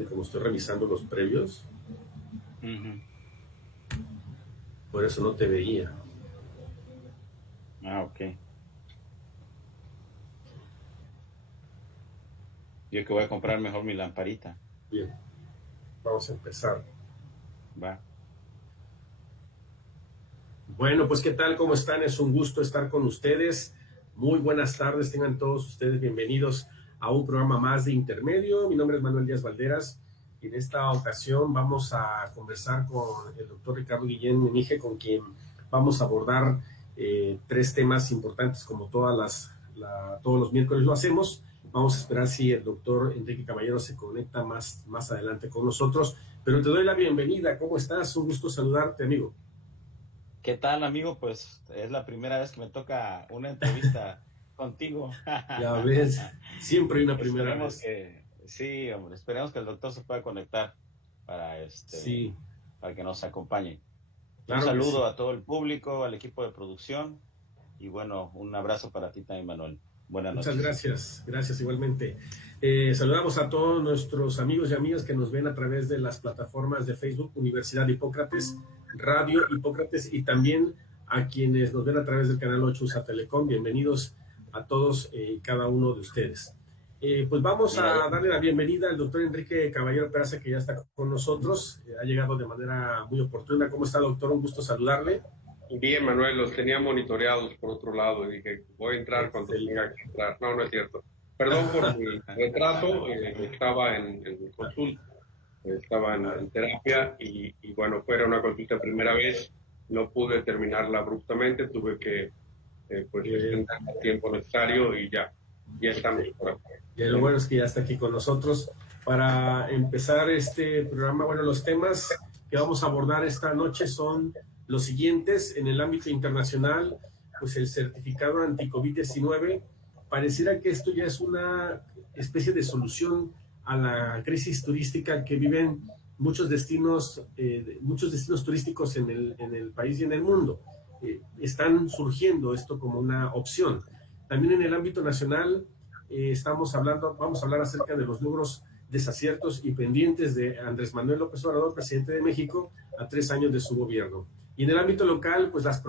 Y como estoy revisando los previos, por eso no te veía. Ah, ok. Yo que voy a comprar mejor mi lamparita. Bien, vamos a empezar. Va. Bueno, pues ¿qué tal? ¿Cómo están? Es un gusto estar con ustedes. Muy buenas tardes, tengan todos ustedes bienvenidos a un programa más de Intermedio. Mi nombre es Manuel Díaz Valderas y en esta ocasión vamos a conversar con el doctor Ricardo Guillén Menige, con quien vamos a abordar tres temas importantes como todos los miércoles lo hacemos. Vamos a esperar si el doctor Enrique Caballero se conecta más adelante con nosotros, pero te doy la bienvenida. ¿Cómo estás? Un gusto saludarte, amigo. ¿Qué tal, amigo? Pues es la primera vez que me toca una entrevista contigo. Ya ves, siempre hay una primera Esperemos vez. sí, hombre, esperemos que el doctor se pueda conectar para Sí, para que nos acompañe. Un claro que sí. saludo a todo el público, al equipo de producción y bueno, un abrazo para ti también, Manuel. Buenas Muchas noches. gracias igualmente. Saludamos a todos nuestros amigos y amigas que nos ven a través de las plataformas de Facebook, Universidad Hipócrates, Radio Hipócrates, y también a quienes nos ven a través del canal 8 USA Telecom. Bienvenidos a todos y cada uno de ustedes. Pues vamos a darle la bienvenida al doctor Enrique Caballero Peraza, que ya está con nosotros. Ha llegado de manera muy oportuna. ¿Cómo está, doctor? Un gusto saludarle. Bien, Manuel, los tenía monitoreados por otro lado y dije, voy a entrar cuando tenga que entrar. No, no es cierto. Perdón por mi retraso, estaba en consulta, estaba en terapia y bueno, fuera una consulta primera vez, no pude terminarla abruptamente, tuve que pues extender el tiempo necesario y ya estamos por acá. Y lo bueno es que ya está aquí con nosotros para empezar este programa. Bueno, los temas que vamos a abordar esta noche son los siguientes. En el ámbito internacional, pues el certificado anti-COVID-19, pareciera que esto ya es una especie de solución a la crisis turística que viven muchos destinos turísticos en el país y en el mundo. Están surgiendo esto como una opción. También en el ámbito nacional, vamos a hablar acerca de los logros, desaciertos y pendientes de Andrés Manuel López Obrador, presidente de México, a 3 años de su gobierno. Y en el ámbito local, pues las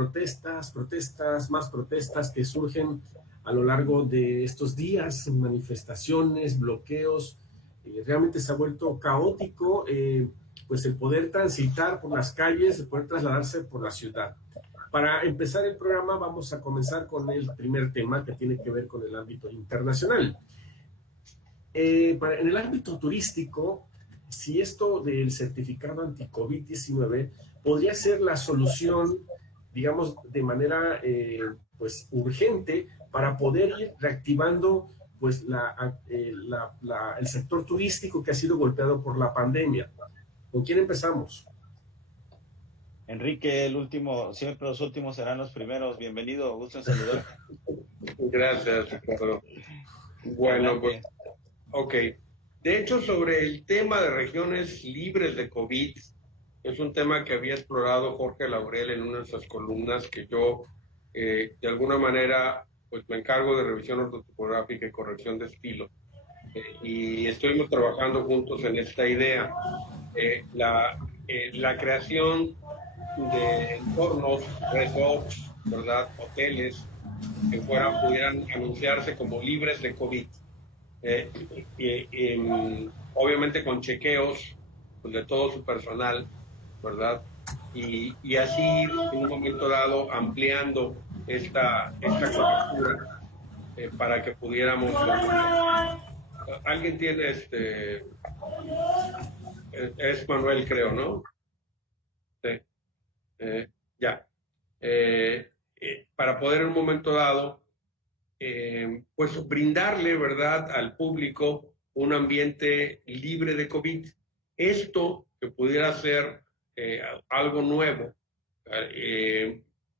más protestas que surgen a lo largo de estos días, manifestaciones, bloqueos. Realmente se ha vuelto caótico, pues el poder transitar por las calles, el poder trasladarse por la ciudad. Para empezar el programa vamos a comenzar con el primer tema que tiene que ver con el ámbito internacional. En el ámbito turístico, si esto del certificado anti-COVID-19 podría ser la solución, digamos, de manera pues urgente para poder ir reactivando pues el sector turístico que ha sido golpeado por la pandemia. ¿Con quién empezamos? Enrique, el último, siempre los últimos serán los primeros. Bienvenido, gusto en saludar. Gracias, Ricardo. Bueno, pues, ok. De hecho, sobre el tema de regiones libres de COVID, es un tema que había explorado Jorge Laurel en una de sus columnas que yo, de alguna manera, pues me encargo de revisión ortotipográfica y corrección de estilo. Y estuvimos trabajando juntos en esta idea. La creación de entornos, resorts, ¿verdad? Hoteles que pudieran anunciarse como libres de COVID. Obviamente con chequeos pues, de todo su personal, ¿verdad? Y así en un momento dado ampliando esta cobertura para que pudiéramos... Alguien tiene es Manuel, creo, ¿no? Sí. Ya. Para poder en un momento dado, pues brindarle, ¿verdad?, al público un ambiente libre de COVID. Esto que pudiera ser algo nuevo,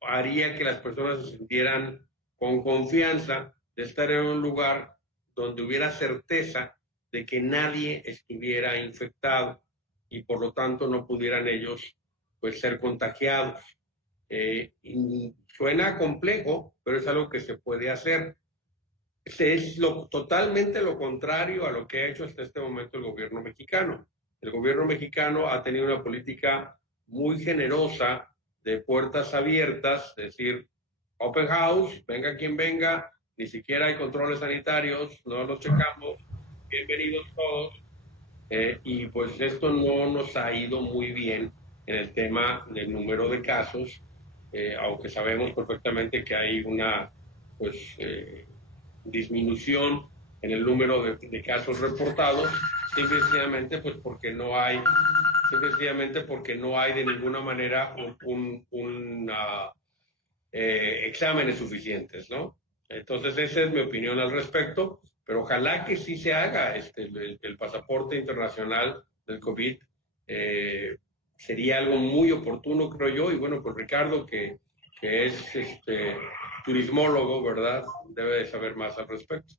haría que las personas se sintieran con confianza de estar en un lugar donde hubiera certeza de que nadie estuviera infectado y por lo tanto no pudieran ellos pues ser contagiados. Suena complejo, pero es algo que se puede hacer. Es totalmente lo contrario a lo que ha hecho hasta este momento el gobierno mexicano. El gobierno mexicano ha tenido una política muy generosa de puertas abiertas, es decir, open house, venga quien venga, ni siquiera hay controles sanitarios, no los checamos, bienvenidos todos. Y pues esto no nos ha ido muy bien en el tema del número de casos, aunque sabemos perfectamente que hay una pues disminución en el número de casos reportados, simplemente pues porque no hay, simplemente porque no hay de ninguna manera exámenes suficientes, ¿no? Entonces esa es mi opinión al respecto, pero ojalá que sí se haga el pasaporte internacional del COVID. Sería algo muy oportuno, creo yo, y bueno, pues Ricardo, que es turismólogo, ¿verdad? Debe de saber más al respecto.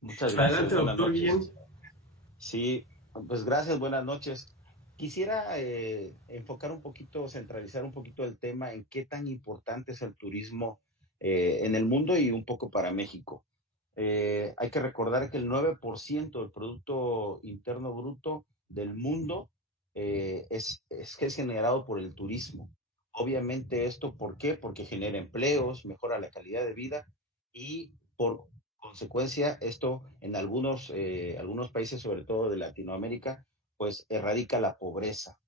Muchas gracias, Adelante, buenas doctor Guillén. noches. Sí, pues gracias, buenas noches. Quisiera enfocar un poquito, centralizar un poquito el tema en qué tan importante es el turismo en el mundo y un poco para México. Hay que recordar que el 9% del Producto Interno Bruto del mundo es generado por el turismo. Obviamente esto, ¿por qué? Porque genera empleos, mejora la calidad de vida y por consecuencia esto en algunos países, sobre todo de Latinoamérica, pues erradica la pobreza.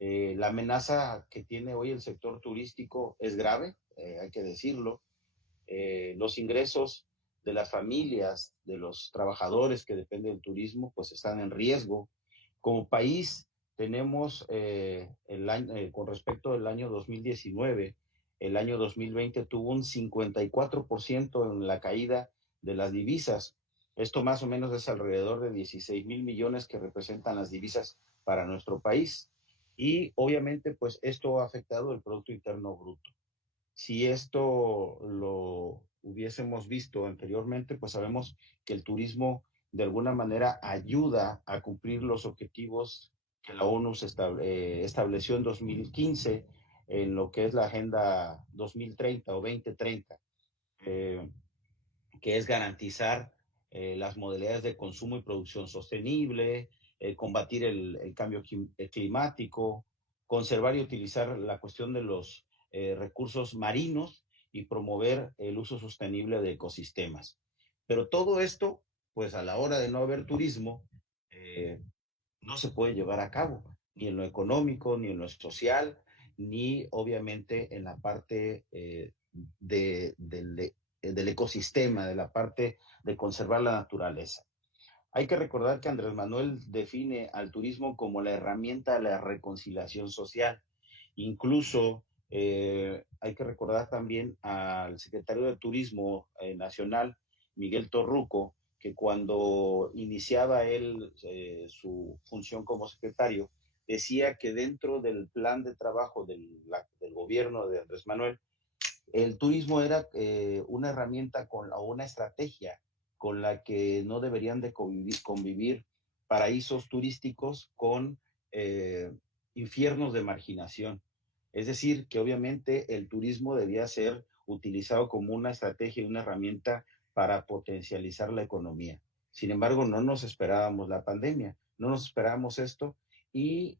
La amenaza que tiene hoy el sector turístico es grave, hay que decirlo. Los ingresos de las familias, de los trabajadores que dependen del turismo, pues están en riesgo. Como país tenemos con respecto al año 2019, el año 2020 tuvo un 54% en la caída de las divisas. Esto más o menos es alrededor de 16,000 millones que representan las divisas para nuestro país. Y obviamente, pues esto ha afectado el Producto Interno Bruto. Si esto lo hubiésemos visto anteriormente, pues sabemos que el turismo de alguna manera ayuda a cumplir los objetivos que la ONU estableció en 2015 en lo que es la Agenda 2030 o 2030, eh, que es garantizar las modalidades de consumo y producción sostenible, combatir el cambio climático, conservar y utilizar la cuestión de los recursos marinos y promover el uso sostenible de ecosistemas. Pero todo esto, pues a la hora de no haber turismo, eh, no se puede llevar a cabo, ni en lo económico, ni en lo social, ni obviamente en la parte del ecosistema, de la parte de conservar la naturaleza. Hay que recordar que Andrés Manuel define al turismo como la herramienta de la reconciliación social. Incluso hay que recordar también al secretario de Turismo Nacional, Miguel Torruco, que cuando iniciaba él su función como secretario, decía que dentro del plan de trabajo del gobierno de Andrés Manuel, el turismo era una herramienta o una estrategia con la que no deberían de convivir paraísos turísticos con eh, infiernos de marginación. Es decir, que obviamente el turismo debía ser utilizado como una estrategia y una herramienta para potencializar la economía. Sin embargo, no nos esperábamos la pandemia, no nos esperábamos esto y,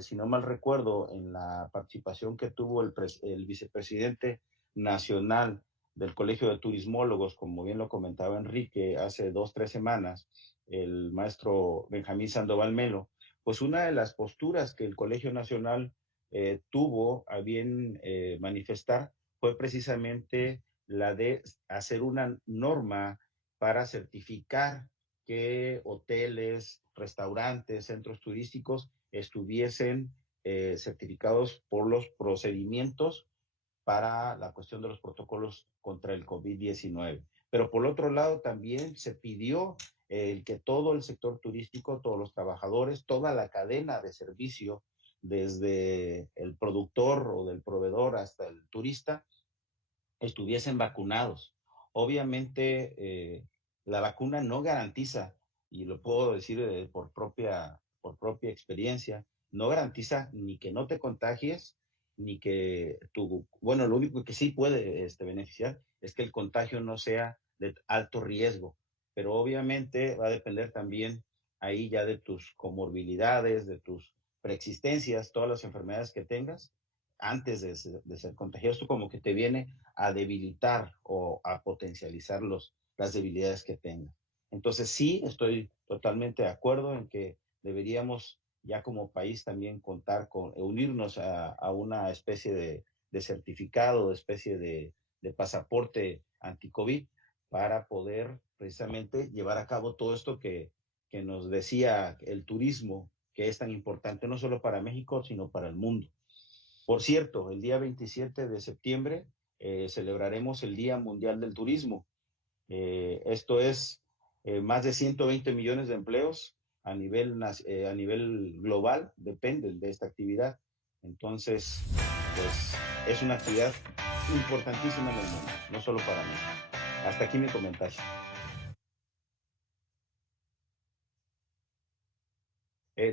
si no mal recuerdo, en la participación que tuvo el vicepresidente nacional del Colegio de Turismólogos, como bien lo comentaba Enrique hace 2, 3 semanas, el maestro Benjamín Sandoval Melo, pues una de las posturas que el Colegio Nacional tuvo a bien manifestar fue precisamente la de hacer una norma para certificar que hoteles, restaurantes, centros turísticos estuviesen certificados por los procedimientos para la cuestión de los protocolos contra el COVID-19. Pero por otro lado, también se pidió que todo el sector turístico, todos los trabajadores, toda la cadena de servicio, desde el productor o del proveedor hasta el turista, estuviesen vacunados. Obviamente, la vacuna no garantiza, y lo puedo decir por propia experiencia, no garantiza ni que no te contagies, ni que bueno, lo único que sí puede beneficiar es que el contagio no sea de alto riesgo, pero obviamente va a depender también ahí ya de tus comorbilidades, de tus preexistencias, todas las enfermedades que tengas antes de ser contagioso. Esto como que te viene a debilitar o a potencializar las debilidades que tengas. Entonces sí, estoy totalmente de acuerdo en que deberíamos ya como país también contar con, unirnos a una especie de certificado, de especie de pasaporte anti-COVID para poder precisamente llevar a cabo todo esto que nos decía el turismo, que es tan importante no solo para México, sino para el mundo. Por cierto, el día 27 de septiembre celebraremos el Día Mundial del Turismo. Esto es más de 120 millones de empleos a nivel global dependen de esta actividad. Entonces, pues es una actividad importantísima en el mundo, no solo para mí. Hasta aquí mi comentario.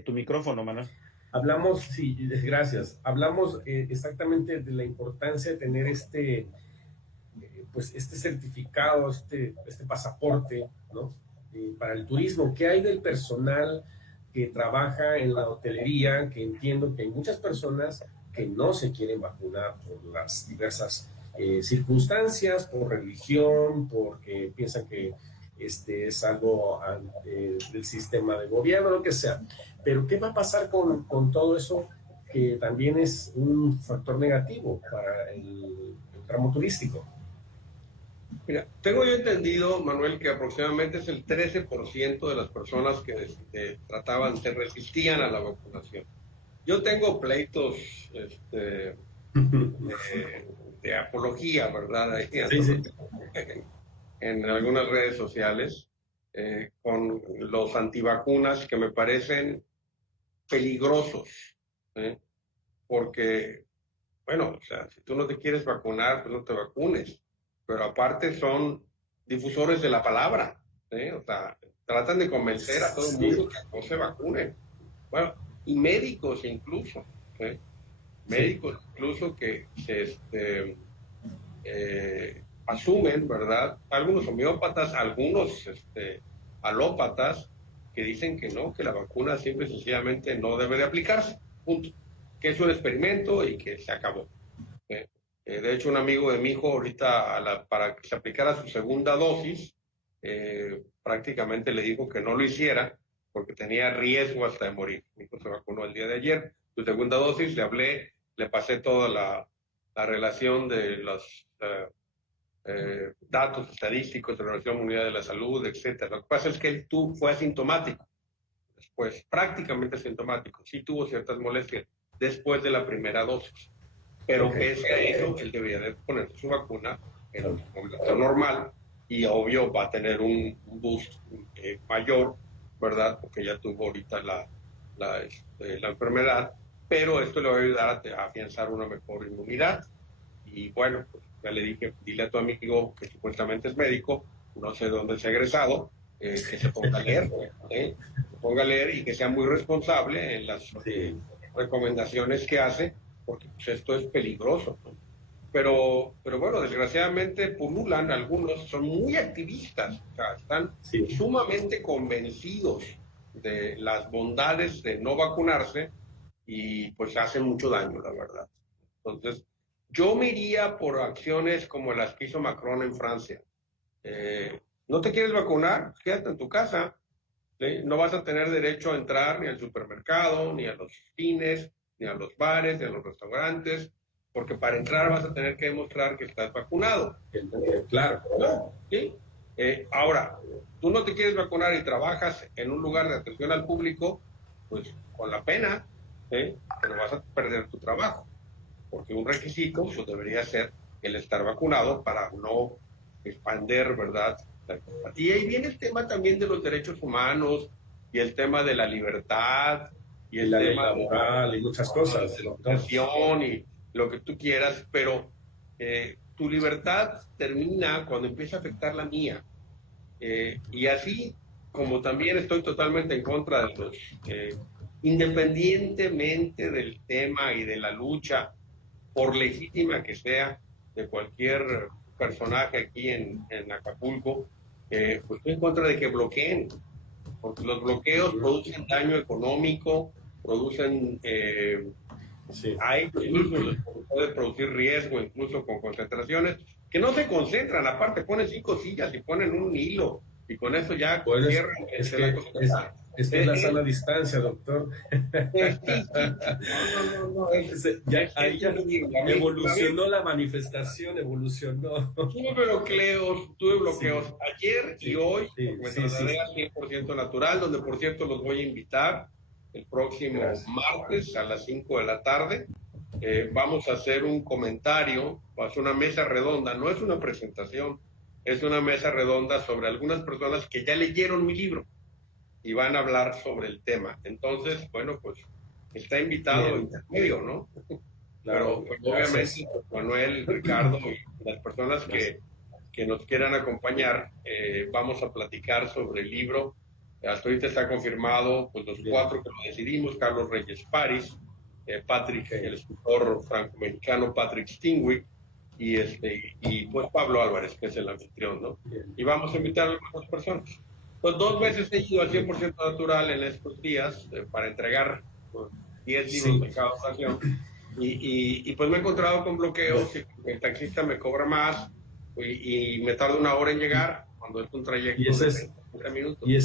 Tu micrófono, Manuel. Hablamos, sí, gracias. Hablamos exactamente de la importancia de tener pues este certificado, este pasaporte, ¿no? Para el turismo. ¿Qué hay del personal que trabaja en la hotelería? Que entiendo que hay muchas personas que no se quieren vacunar por las diversas circunstancias, por religión, porque piensan que es algo del sistema de gobierno, lo que sea. Pero ¿qué va a pasar con todo eso que también es un factor negativo para el tramo turístico? Mira, tengo yo entendido, Manuel, que aproximadamente es el 13% de las personas que se resistían a la vacunación. Yo tengo pleitos de apología, ¿verdad? Sí, sí. En algunas redes sociales con los antivacunas que me parecen peligrosos, porque, bueno, o sea, si tú no te quieres vacunar, pues no te vacunes, pero aparte son difusores de la palabra, o sea, tratan de convencer a todo el mundo que no se vacunen. Bueno, y médicos incluso, médicos incluso que asumen, ¿verdad? Algunos homeópatas, algunos alópatas, que dicen que no, que la vacuna simple y sencillamente no debe de aplicarse, punto. Que es un experimento y que se acabó. De hecho, un amigo de mi hijo ahorita, para que se aplicara su segunda dosis, prácticamente le dijo que no lo hiciera porque tenía riesgo hasta de morir. Mi hijo se vacunó el día de ayer. Su segunda dosis, le hablé, le pasé toda la relación de los datos estadísticos de la Organización Mundial de la Salud, etcétera. Lo que pasa es que él fue asintomático, después prácticamente asintomático, sí tuvo ciertas molestias después de la primera dosis, pero pese a eso, él debería de ponerse su vacuna en población normal y obvio va a tener un boost mayor, ¿verdad? Porque ya tuvo ahorita la enfermedad, pero esto le va a ayudar a afianzar una mejor inmunidad. Y bueno, pues ya le dije, dile a tu amigo que supuestamente es médico, no sé dónde se ha egresado, que se ponga a leer, se ponga a leer y que sea muy responsable en las recomendaciones que hace, porque pues, esto es peligroso, ¿no? Pero bueno, desgraciadamente pululan algunos, son muy activistas, o sea, están sumamente convencidos de las bondades de no vacunarse y pues hacen mucho daño, la verdad. Entonces, yo me iría por acciones como las que hizo Macron en Francia. ¿No te quieres vacunar? Quédate en tu casa. ¿Sí? No vas a tener derecho a entrar ni al supermercado, ni a los cines, ni a los bares, ni a los restaurantes, porque para entrar vas a tener que demostrar que estás vacunado. Claro. ¿No? ¿Sí? Ahora, tú no te quieres vacunar y trabajas en un lugar de atención al público, pues con la pena, pero vas a perder tu trabajo, porque un requisito pues, debería ser el estar vacunado para no expander, ¿verdad? Y ahí viene el tema también de los derechos humanos y el tema de la libertad y el tema laboral y muchas cosas, de la educación y lo que tú quieras, pero tu libertad termina cuando empieza a afectar la mía. Y así como también estoy totalmente en contra de los, independientemente del tema y de la lucha por legítima que sea, de cualquier personaje aquí en Acapulco, pues estoy en contra de que bloqueen, porque los bloqueos producen daño económico, producen, hay incluso puede producir riesgo, incluso con concentraciones, que no se concentran, aparte ponen 5 sillas y ponen un hilo, y con eso ya cierran. Es que es la sana distancia, doctor. Sí. No. Evolucionó la manifestación, evolucionó. Tuve bloqueos ayer y hoy, me trasladé al 100% natural, donde por cierto los voy a invitar el próximo martes a las 5 de la tarde. Vamos a hacer un comentario, va a ser una mesa redonda, no es una presentación, es una mesa redonda sobre algunas personas que ya leyeron mi libro y van a hablar sobre el tema. Entonces, bueno, pues está invitado intermedio, ¿no? Claro, pero obviamente pues, Manuel, Ricardo y las personas que nos quieran acompañar, vamos a platicar sobre el libro. Hasta ahorita está confirmado, pues los 4 que lo decidimos: Carlos Reyes París, Patrick, el escritor franco-mexicano Patrick Stingwick, y pues Pablo Álvarez, que es el anfitrión, ¿no? Y vamos a invitar a algunas personas. Pues 2 veces he ido al 100% natural en estos días para entregar 10 libros de cada ocasión. Y pues me he encontrado con bloqueos, y el taxista me cobra más y me tarda 1 hora en llegar cuando es un trayecto de 30 minutos. Y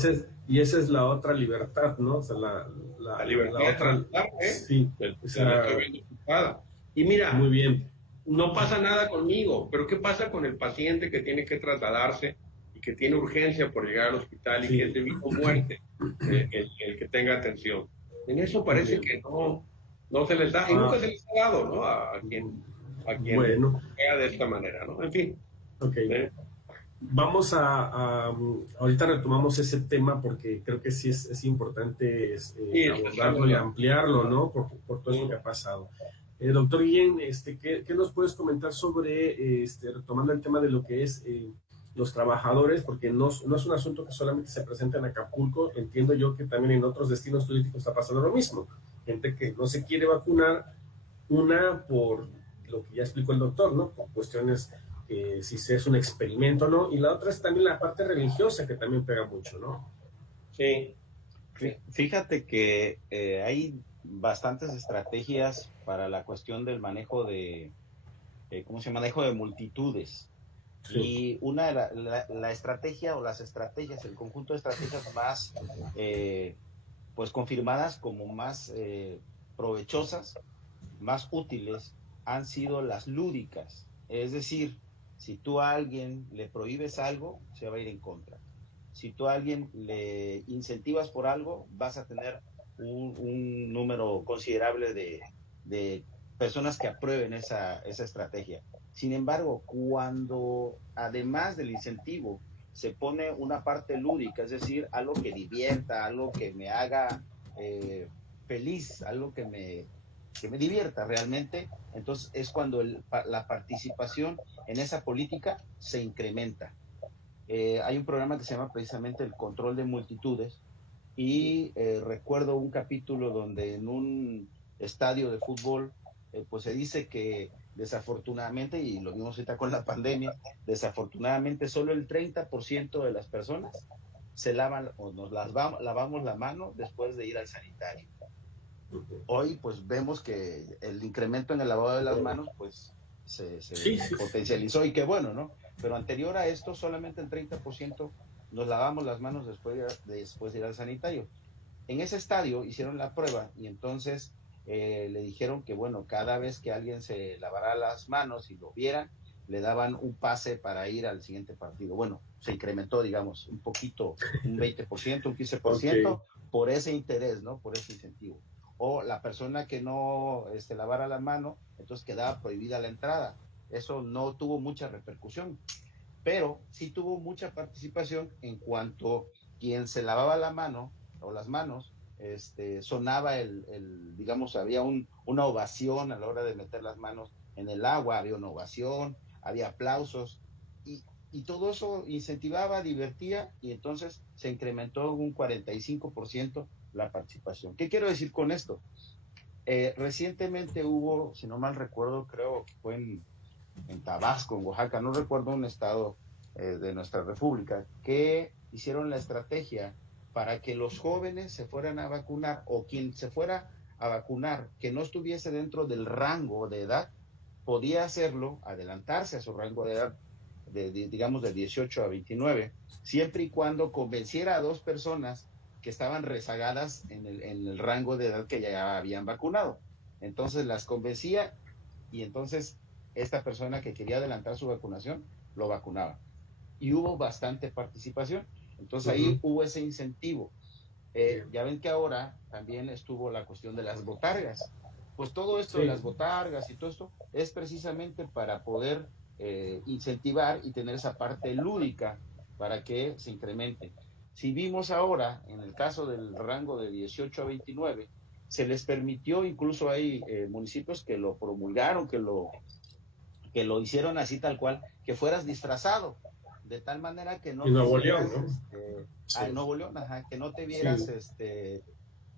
esa es la otra libertad, ¿no? O sea, la libertad la de transitar, Sí. O sea, y mira, muy bien. No pasa nada conmigo, pero ¿qué pasa con el paciente que tiene que trasladarse y que tiene urgencia por llegar al hospital y que es de vida o muerte, el que tenga atención? En eso parece que no se les da, y nunca se les ha dado, ¿no? A quien vea de esta manera, ¿no? En fin. Vamos ahorita retomamos ese tema porque creo que sí es importante abordarlo y ampliarlo, ¿no? Por todo eso que ha pasado. Doctor Guillén, ¿qué nos puedes comentar sobre, retomando el tema de lo que es los trabajadores? Porque no es un asunto que solamente se presenta en Acapulco, entiendo yo que también en otros destinos turísticos está pasando lo mismo. Gente que no se quiere vacunar, por lo que ya explicó el doctor, ¿no? Por cuestiones que si es un experimento o no, y la otra es también la parte religiosa que también pega mucho, ¿no? Sí. Fíjate que hay bastantes estrategias para la cuestión del manejo de, manejo de multitudes. Sí. Y una de la estrategia o las estrategias, el conjunto de estrategias más pues confirmadas como más provechosas, más útiles, han sido las lúdicas. Es decir, si tú a alguien le prohíbes algo, se va a ir en contra. Si tú a alguien le incentivas por algo, vas a tener un número considerable de personas que aprueben esa estrategia. Sin embargo, cuando además del incentivo se pone una parte lúdica, es decir, algo que divierta, algo que me haga feliz, algo que me divierta realmente, entonces es cuando la participación en esa política se incrementa. Hay un programa que se llama precisamente el control de multitudes y recuerdo un capítulo donde en un estadio de fútbol pues se dice que desafortunadamente, y lo vimos ahorita con la pandemia, desafortunadamente solo el 30% de las personas se lavan o lavamos la mano después de ir al sanitario. Hoy pues vemos que el incremento en el lavado de las manos pues se potencializó y qué bueno, ¿no? Pero anterior a esto solamente el 30% nos lavamos las manos después de ir al sanitario. En ese estadio hicieron la prueba y entonces le dijeron que bueno, cada vez que alguien se lavara las manos y lo vieran, le daban un pase para ir al siguiente partido. Bueno, se incrementó, digamos, un poquito, un 20%, un 15%, por ese interés, ¿no? Por ese incentivo. O la persona que no lavara la mano, entonces quedaba prohibida la entrada. Eso no tuvo mucha repercusión, pero sí tuvo mucha participación en cuanto quien se lavaba la mano o las manos, sonaba digamos, había una ovación a la hora de meter las manos en el agua, había una ovación, había aplausos, y todo eso incentivaba, divertía, y entonces se incrementó un 45% la participación. ¿Qué quiero decir con esto? Recientemente hubo, si no mal recuerdo, creo que fue en Tabasco, en Oaxaca, no recuerdo un estado de nuestra república, que hicieron la estrategia para que los jóvenes se fueran a vacunar, o quien se fuera a vacunar que no estuviese dentro del rango de edad, podía hacerlo, adelantarse a su rango de edad, digamos de 18 a 29, siempre y cuando convenciera a 2 personas que estaban rezagadas en el rango de edad que ya habían vacunado. Entonces las convencía, y entonces esta persona que quería adelantar su vacunación lo vacunaba. Y hubo bastante participación. Entonces ahí hubo ese incentivo. Ya ven que ahora también estuvo la cuestión de las botargas. Pues todo esto de las botargas y todo esto es precisamente para poder incentivar y tener esa parte lúdica para que se incremente. Si vimos ahora, en el caso del rango de 18 a 29, se les permitió, incluso hay municipios que lo promulgaron, que lo hicieron así tal cual, que fueras disfrazado, de tal manera que no en Nuevo León, ¿no? Nuevo León, que no te vieras,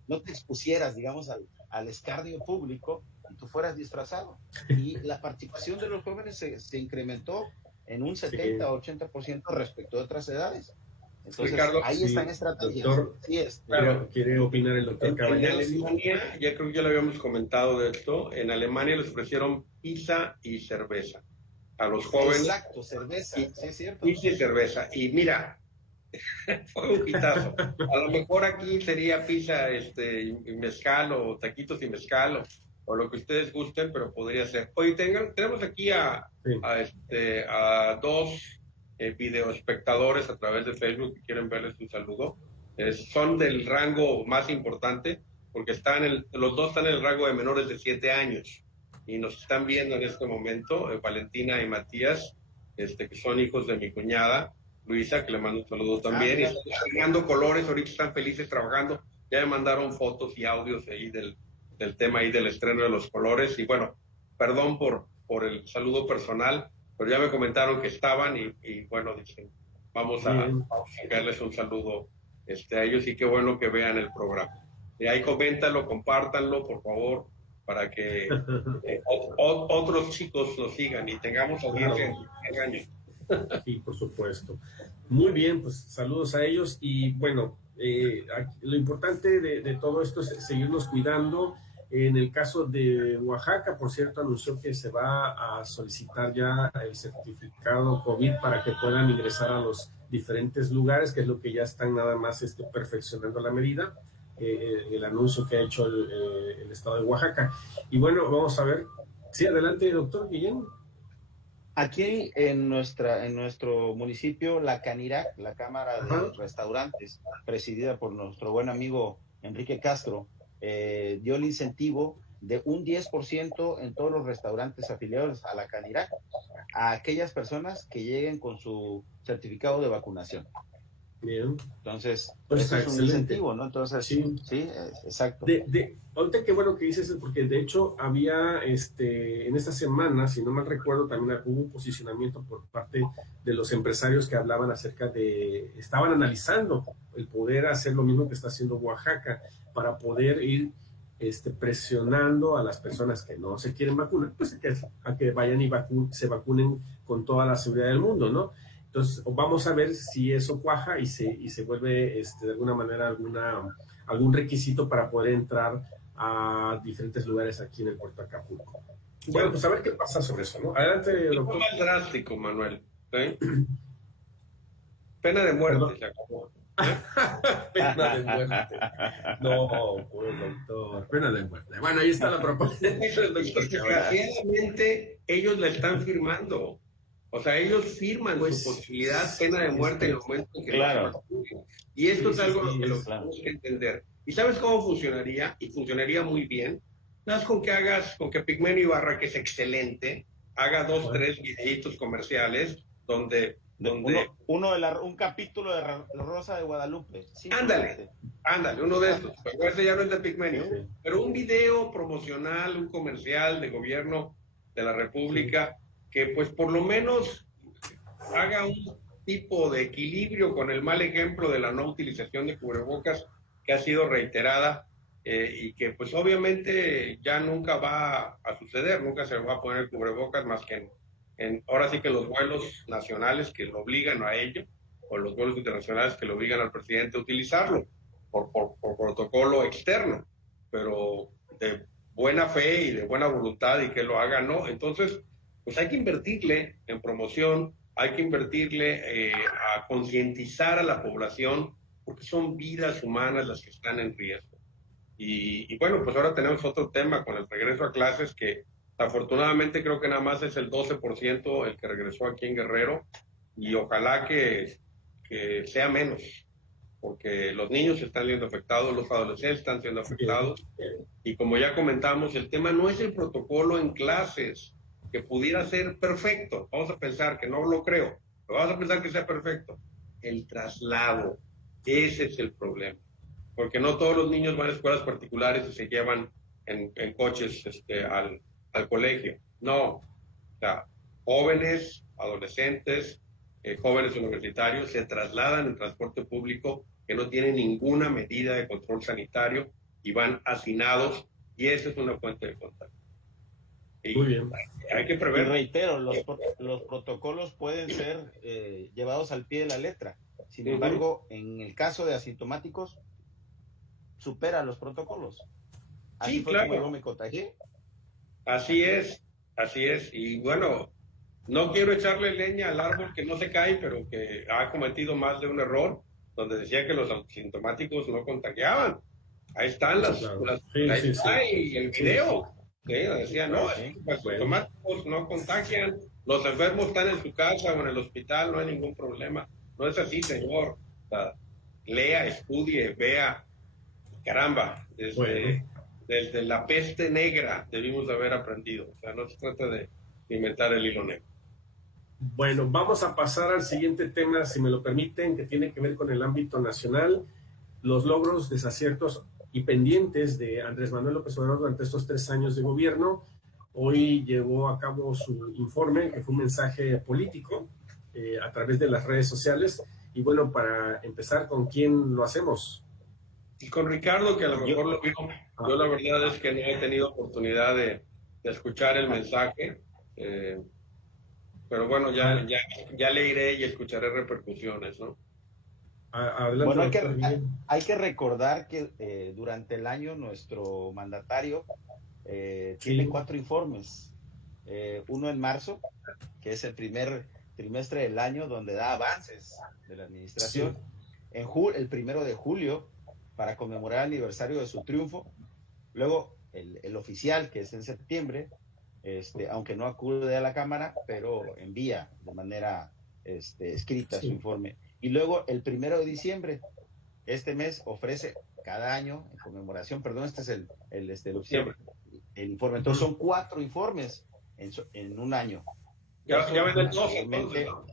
no te expusieras, digamos, al escarnio público y tú fueras disfrazado. Y la participación de los jóvenes se incrementó en un 70-80% respecto a otras edades. Entonces, Ricardo, ahí están estrategias. Doctor, claro. ¿Quiere opinar el doctor Caballero? En Alemania, ya creo que ya lo habíamos comentado de esto, en Alemania les ofrecieron pizza y cerveza a los jóvenes. Exacto, cerveza, sí es cierto. Pizza y cerveza. Y mira, fue un hitazo. A lo mejor aquí sería pizza y mezcal, o taquitos y mezcal, o lo que ustedes gusten, pero podría ser. Oye, tenemos aquí a 2 videoespectadores a través de Facebook que quieren verles un saludo. Son del rango más importante, porque los 2 están en el rango de menores de 7 años y nos están viendo en este momento, Valentina y Matías, que son hijos de mi cuñada Luisa, que le mando un saludo también. Y están creando colores, ahorita están felices trabajando. Ya me mandaron fotos y audios ahí del tema ahí del estreno de los colores. Y bueno, perdón por el saludo personal, pero ya me comentaron que estaban y bueno, dicen, vamos a enviarles un saludo a ellos, y qué bueno que vean el programa. Y ahí coméntanlo, compártanlo, por favor, para que otros chicos nos sigan y tengamos audiencia en años. Sí, por supuesto. Muy bien, pues saludos a ellos y bueno, lo importante de todo esto es seguirnos cuidando. En el caso de Oaxaca, por cierto, anunció que se va a solicitar ya el certificado COVID para que puedan ingresar a los diferentes lugares, que es lo que ya están nada más perfeccionando la medida, el anuncio que ha hecho el estado de Oaxaca. Y bueno, vamos a ver. Sí, adelante, doctor Guillén. Aquí en nuestro municipio, la CANIRAC, la Cámara de Restaurantes, presidida por nuestro buen amigo Enrique Castro, dio el incentivo de un 10% en todos los restaurantes afiliados a la CANIRAC a aquellas personas que lleguen con su certificado de vacunación. Bien. Entonces, pues eso es un incentivo, ¿no? Entonces, sí, exacto. Ahorita qué bueno que dices, porque de hecho había en esta semana, si no mal recuerdo, también hubo un posicionamiento por parte de los empresarios que hablaban acerca estaban analizando el poder hacer lo mismo que está haciendo Oaxaca para poder ir presionando a las personas que no se quieren vacunar, pues a que vayan y se vacunen con toda la seguridad del mundo, ¿no? Entonces, vamos a ver si eso cuaja y se vuelve de alguna manera algún requisito para poder entrar a diferentes lugares aquí en el puerto de Acapulco. Bueno, pues a ver qué pasa sobre eso, ¿no? Adelante, doctor. Es más drástico, Manuel. Pena de muerte, se acabó. Pena de muerte. No, pues, doctor, pena de muerte. Bueno, ahí está la propuesta. Desgraciadamente, ellos la están firmando. O sea, ellos firman su posibilidad, pena de muerte en el momento en que claro. Y esto es algo que lo tenemos que entender. ¿Y sabes cómo funcionaría? Y funcionaría muy bien. ¿Sabes con que Pigmenio Ibarra, que es excelente, haga 2, 3 videitos comerciales donde un capítulo de Rosa de Guadalupe. Sí, ándale, uno de estos. Pero ese ya no es de Pigmenio. Sí. Pero un video promocional, un comercial de gobierno de la República, que pues por lo menos haga un tipo de equilibrio con el mal ejemplo de la no utilización de cubrebocas que ha sido reiterada y que pues obviamente ya nunca va a suceder, nunca se va a poner cubrebocas más que ahora sí que los vuelos nacionales que lo obligan a ello, o los vuelos internacionales que lo obligan al presidente a utilizarlo por protocolo externo, pero de buena fe y de buena voluntad y que lo haga, no. Entonces, pues hay que invertirle en promoción, hay que invertirle a concientizar a la población, porque son vidas humanas las que están en riesgo. Y bueno, pues ahora tenemos otro tema con el regreso a clases que afortunadamente creo que nada más es el 12% el que regresó aquí en Guerrero y ojalá que sea menos, porque los niños están siendo afectados, los adolescentes están siendo afectados y como ya comentamos, el tema no es el protocolo en clases, que pudiera ser perfecto, vamos a pensar que no lo creo, pero vamos a pensar que sea perfecto, el traslado, ese es el problema. Porque no todos los niños van a escuelas particulares y se llevan en coches al colegio. No, o sea, jóvenes, adolescentes, jóvenes universitarios se trasladan en transporte público que no tiene ninguna medida de control sanitario y van hacinados y esa es una fuente de contagio. Muy bien. Hay que prever. Y reitero, los protocolos pueden ser llevados al pie de la letra. Sin embargo, en el caso de asintomáticos, supera los protocolos. Así sí, fue claro. como yo me contagié. Así es. Y bueno, no quiero echarle leña al árbol que no se cae, pero que ha cometido más de un error, donde decía que los asintomáticos no contagiaban. Ahí están ahí está y el video. Sí, decía, no, los asintomáticos no contagian, los enfermos están en su casa o en el hospital, no hay ningún problema. No es así, señor. O sea, lea, estudie, vea. Caramba, desde la peste negra debimos haber aprendido. O sea, no se trata de inventar el hilo negro. Bueno, vamos a pasar al siguiente tema, si me lo permiten, que tiene que ver con el ámbito nacional, los logros, desaciertos y pendientes de Andrés Manuel López Obrador durante estos 3 años de gobierno. Hoy llevó a cabo su informe, que fue un mensaje político a través de las redes sociales. Y bueno, para empezar, ¿con quién lo hacemos? Y con Ricardo, que a lo mejor lo vio, yo la verdad es que no he tenido oportunidad de escuchar el mensaje, pero bueno, ya le iré y escucharé repercusiones, ¿no? Adelante, bueno, hay que recordar que durante el año nuestro mandatario tiene 4 informes, uno en marzo, que es el primer trimestre del año donde da avances de la administración, el 1 de julio, para conmemorar el aniversario de su triunfo. Luego el oficial, que es en septiembre, aunque no acude a la Cámara, pero envía de manera escrita su informe. Y luego el 1 de diciembre, este mes ofrece cada año, en conmemoración, este es el oficial, el informe. Entonces son 4 informes en un año. Ya ven el 12, entonces, ¿no?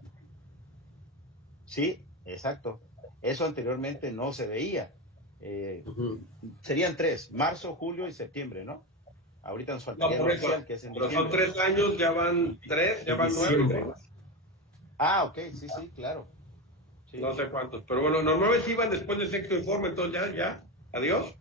Sí, exacto. Eso anteriormente no se veía. Serían 3, marzo, julio y septiembre, ¿no? Ahorita nos faltaría el oficial, que es en diciembre. Pero son 3 años, ya van 3, ya van 9. Ah, ok, sí, claro. Sí. No sé cuántos, pero bueno, normalmente iban después del 6º informe, entonces ya, adiós.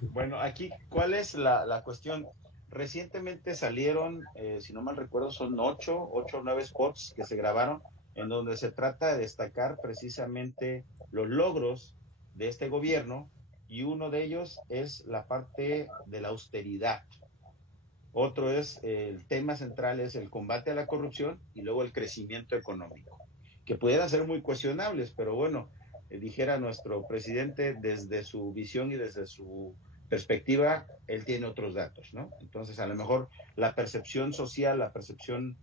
Bueno, aquí, ¿cuál es la cuestión? Recientemente salieron, si no mal recuerdo, son 8 o 9 spots que se grabaron en donde se trata de destacar precisamente los logros de este gobierno, y uno de ellos es la parte de la austeridad. Otro es, el tema central es el combate a la corrupción y luego el crecimiento económico, que pudieran ser muy cuestionables, pero bueno, dijera nuestro presidente, desde su visión y desde su perspectiva, él tiene otros datos, ¿no? Entonces, a lo mejor la percepción social, la percepción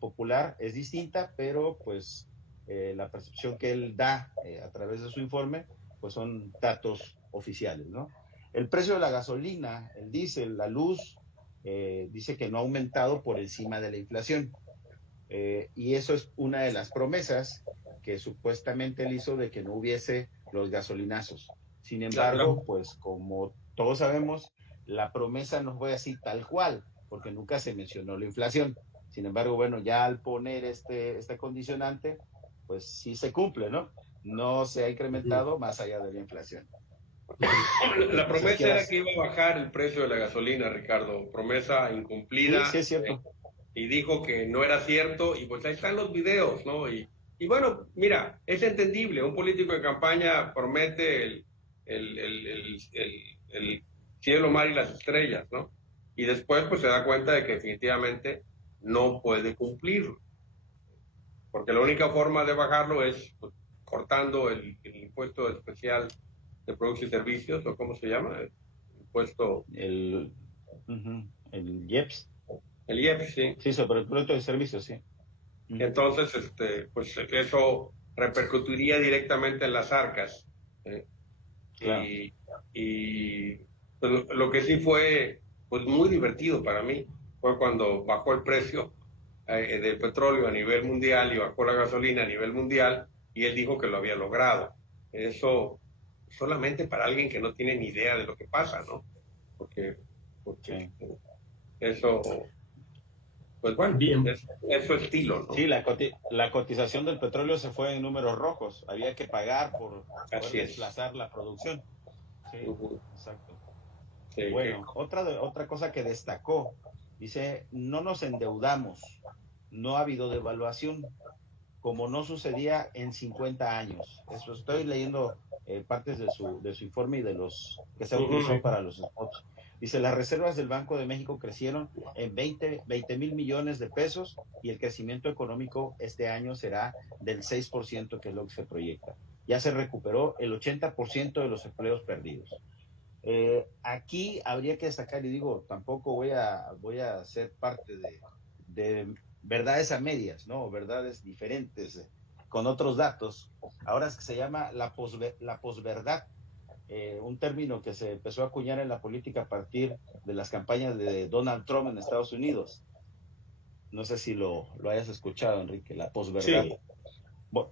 popular es distinta, pero pues la percepción que él da a través de su informe, pues son datos oficiales, ¿no? El precio de la gasolina, el diésel, la luz, dice que no ha aumentado por encima de la inflación. Y eso es una de las promesas que supuestamente él hizo de que no hubiese los gasolinazos. Sin embargo, pues como todos sabemos, la promesa no fue así tal cual, porque nunca se mencionó la inflación. Sin embargo, bueno, ya al poner este condicionante, pues sí se cumple, ¿no? no se ha incrementado más allá de la inflación. La promesa era que iba a bajar el precio de la gasolina, Ricardo, promesa incumplida. Sí, es cierto. Y dijo que no era cierto, y pues ahí están los videos, ¿no? Y bueno, mira, es entendible, un político de campaña promete el cielo, mar y las estrellas, ¿no? Y después pues se da cuenta de que definitivamente no puede cumplirlo, porque la única forma de bajarlo es pues, cortando el impuesto especial de productos y servicios, o cómo se llama, el impuesto... El IEPS. El IEPS, sí. Sí, sobre el producto de servicios, sí. Entonces, pues eso repercutiría directamente en las arcas. Claro. Y pues, lo que sí fue pues muy divertido para mí fue cuando bajó el precio del petróleo a nivel mundial y bajó la gasolina a nivel mundial, y él dijo que lo había logrado. Eso solamente para alguien que no tiene ni idea de lo que pasa, ¿no? Porque sí. Eso... Pues bueno, bien. Es su estilo, ¿no? Sí, la cotización del petróleo se fue en números rojos. Había que pagar por poder desplazar la producción. Sí, exacto. Sí, bueno, otra cosa que destacó, dice, no nos endeudamos, no ha habido devaluación, como no sucedía en 50 años. Eso estoy leyendo partes de su informe y de los que se utilizó para los spots. Dice, las reservas del Banco de México crecieron en 20 mil millones de pesos y el crecimiento económico este año será del 6%, que es lo que se proyecta. Ya se recuperó el 80% de los empleos perdidos. Aquí habría que destacar, y digo, tampoco voy a ser parte de verdades a medias, ¿no? Verdades diferentes con otros datos. Ahora es que se llama la posverdad. Un término que se empezó a acuñar en la política a partir de las campañas de Donald Trump en Estados Unidos. No sé si lo hayas escuchado, Enrique, la posverdad. Sí.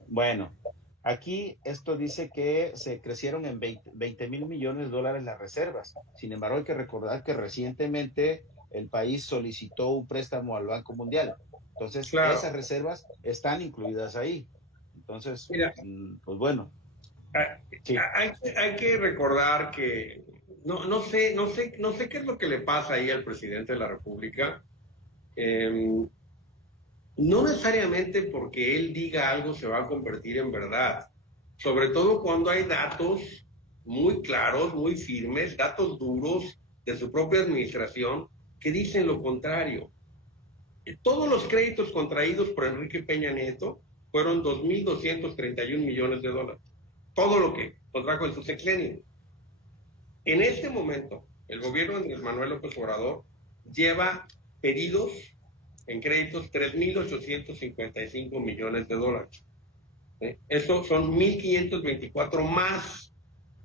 Bueno, aquí esto dice que se crecieron en 20 mil millones de dólares las reservas. Sin embargo, hay que recordar que recientemente el país solicitó un préstamo al Banco Mundial. Entonces, claro, esas reservas están incluidas ahí. Entonces, mira, pues bueno. Sí. Hay que recordar que no sé qué es lo que le pasa ahí al presidente de la República. No necesariamente porque él diga algo se va a convertir en verdad, sobre todo cuando hay datos muy claros, muy firmes, datos duros de su propia administración que dicen lo contrario. Todos los créditos contraídos por Enrique Peña Nieto fueron 2.231 millones de dólares. Todo lo que contrajo en su sexenio. En este momento, el gobierno de Andrés Manuel López Obrador lleva pedidos en créditos 3.855 millones de dólares. Eso son 1.524 más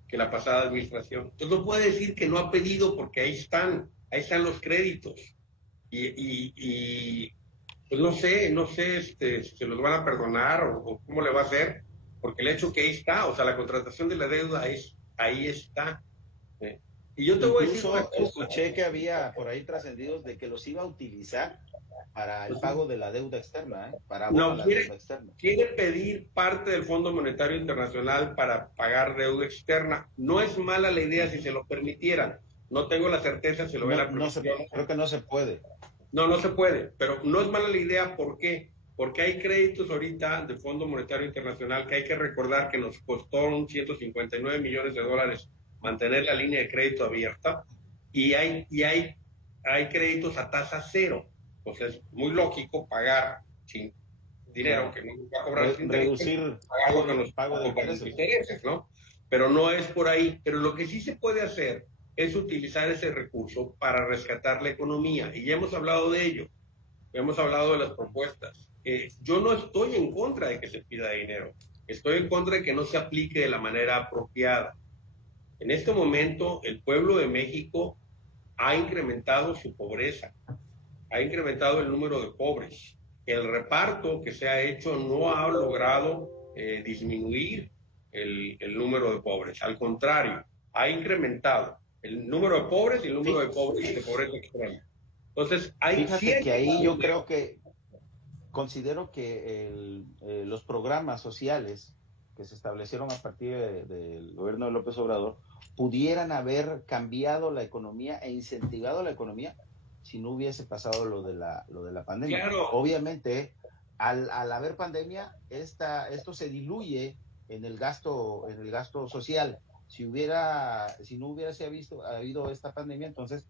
que la pasada administración. Entonces no puede decir que no ha pedido porque ahí están los créditos. Y pues no sé si se los van a perdonar o cómo le va a hacer, porque el hecho que ahí está, o sea, la contratación de la deuda ahí está. Y yo te voy a decir una cosa. Escuché que había por ahí trascendidos de que los iba a utilizar para el pago de la deuda externa, para la deuda externa. Quiere pedir parte del Fondo Monetario Internacional para pagar deuda externa. No es mala la idea si se lo permitieran. No tengo la certeza si lo ve la creo que no se puede. No se puede, pero no es mala la idea. ¿Por qué? Porque hay créditos ahorita del Fondo Monetario Internacional que hay que recordar que nos costó 159 millones de dólares mantener la línea de crédito abierta, y hay créditos a tasa cero. Entonces es muy lógico pagar sin dinero que no va a cobrar reducir pago de intereses, ¿no? Pero no es por ahí. Pero lo que sí se puede hacer es utilizar ese recurso para rescatar la economía, y ya hemos hablado de ello, hemos hablado de las propuestas. Yo no estoy en contra de que se pida dinero, estoy en contra de que no se aplique de la manera apropiada. En este momento, el pueblo de México ha incrementado su pobreza, ha incrementado el número de pobres. El reparto que se ha hecho no ha logrado disminuir el número de pobres, al contrario, ha incrementado el número de pobres y el número de pobres de pobreza extrema. Entonces, fíjate que ahí yo creo que considero que los programas sociales que se establecieron a partir del gobierno de López Obrador pudieran haber cambiado la economía e incentivado la economía si no hubiese pasado lo de la pandemia. Claro. Obviamente, al haber pandemia, esto se diluye en el gasto social. Si no hubiese habido esta pandemia, entonces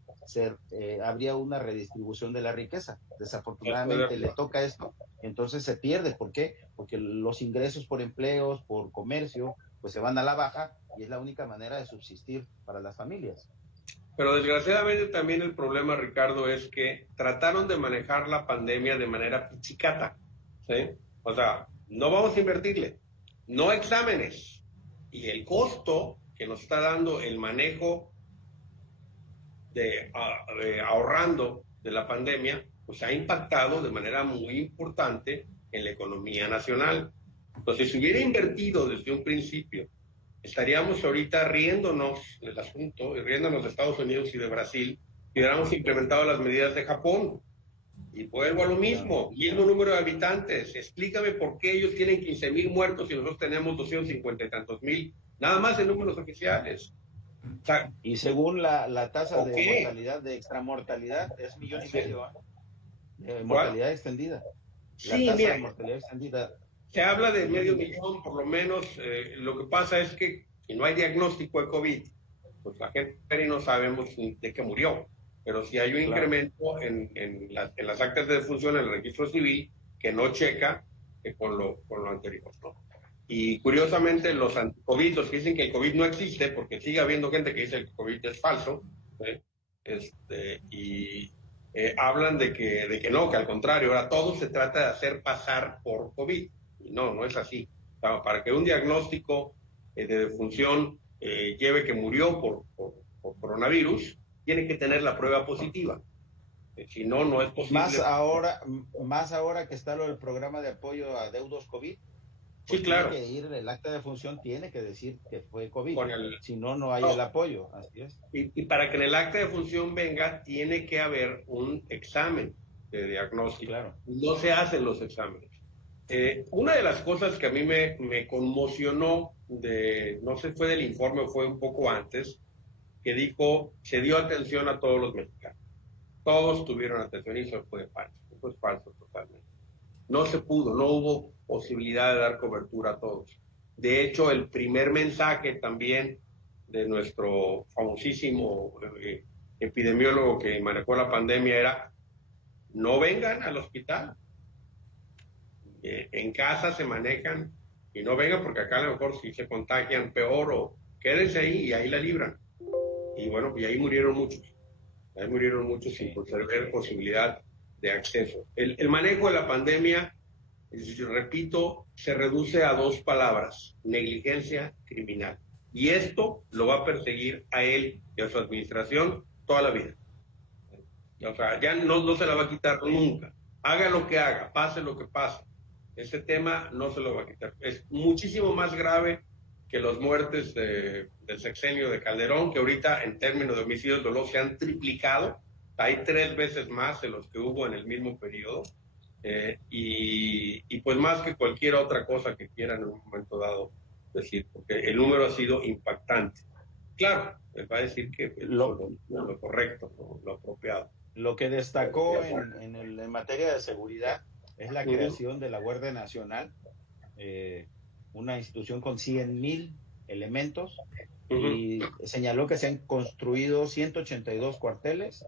habría una redistribución de la riqueza. Desafortunadamente le toca esto, entonces se pierde. ¿Por qué? Porque los ingresos por empleos, por comercio, pues se van a la baja y es la única manera de subsistir para las familias. Pero desgraciadamente también el problema, Ricardo, es que trataron de manejar la pandemia de manera pichicata, ¿sí? O sea, no vamos a invertirle, no exámenes. Y el costo que nos está dando el manejo de ahorrando de la pandemia, pues ha impactado de manera muy importante en la economía nacional. Entonces, si hubiera invertido desde un principio, estaríamos ahorita riéndonos del asunto y riéndonos de Estados Unidos y de Brasil y hubiéramos implementado las medidas de Japón. Y vuelvo a lo mismo número de habitantes. Explícame por qué ellos tienen 15,000 muertos y nosotros tenemos 250 y tantos mil, nada más en números oficiales. O sea, y según la tasa de mortalidad, de extramortalidad, es 1,5 millones de mortalidad extendida. La tasa de mortalidad extendida. Se habla de 500,000 por lo menos. Lo que pasa es que si no hay diagnóstico de COVID, pues la gente no sabemos de qué murió. Pero si hay un incremento en las actas de defunción, en el registro civil, que no checa con lo anterior, ¿no? Y curiosamente los anti-COVID, los que dicen que el COVID no existe, porque sigue habiendo gente que dice que el COVID es falso, hablan de que no, que al contrario, ahora todo se trata de hacer pasar por COVID. Y no es así. Para que un diagnóstico de defunción lleve que murió por coronavirus, tiene que tener la prueba positiva. Si no, no es posible. Más ahora que está lo del programa de apoyo a deudos COVID. Pues sí, claro. Tiene que ir, el acta de función tiene que decir que fue COVID. Si no, no hay el apoyo. Así es. Y para que en el acta de función venga, tiene que haber un examen de diagnóstico. Claro. No se hacen los exámenes. Una de las cosas que a mí me conmocionó, no sé, fue del informe o fue un poco antes, que dijo, se dio atención a todos los mexicanos. Todos tuvieron atención y eso fue falso. Eso es falso totalmente. No se pudo, no hubo posibilidad de dar cobertura a todos. De hecho, el primer mensaje también de nuestro famosísimo epidemiólogo que manejó la pandemia era, no vengan al hospital. En casa se manejan y no vengan porque acá a lo mejor si se contagian peor o quédense ahí y ahí la libran. Y bueno, y ahí murieron muchos. Ahí murieron muchos sin tener posibilidad de acceso. El manejo de la pandemia, yo repito, se reduce a 2 palabras: negligencia criminal. Y esto lo va a perseguir a él y a su administración toda la vida. O sea, ya no se la va a quitar nunca. Haga lo que haga, pase lo que pase. Ese tema no se lo va a quitar. Es muchísimo más grave que las muertes del sexenio de Calderón, que ahorita en términos de homicidios dolosos se han triplicado. Hay 3 veces más de los que hubo en el mismo periodo. Y pues más que cualquier otra cosa que quieran en un momento dado decir, porque el número ha sido impactante. Claro, les va a decir que lo correcto, lo apropiado. Lo que destacó en materia de seguridad es la creación de la Guardia Nacional, una institución con 100,000 elementos, y señaló que se han construido 182 cuarteles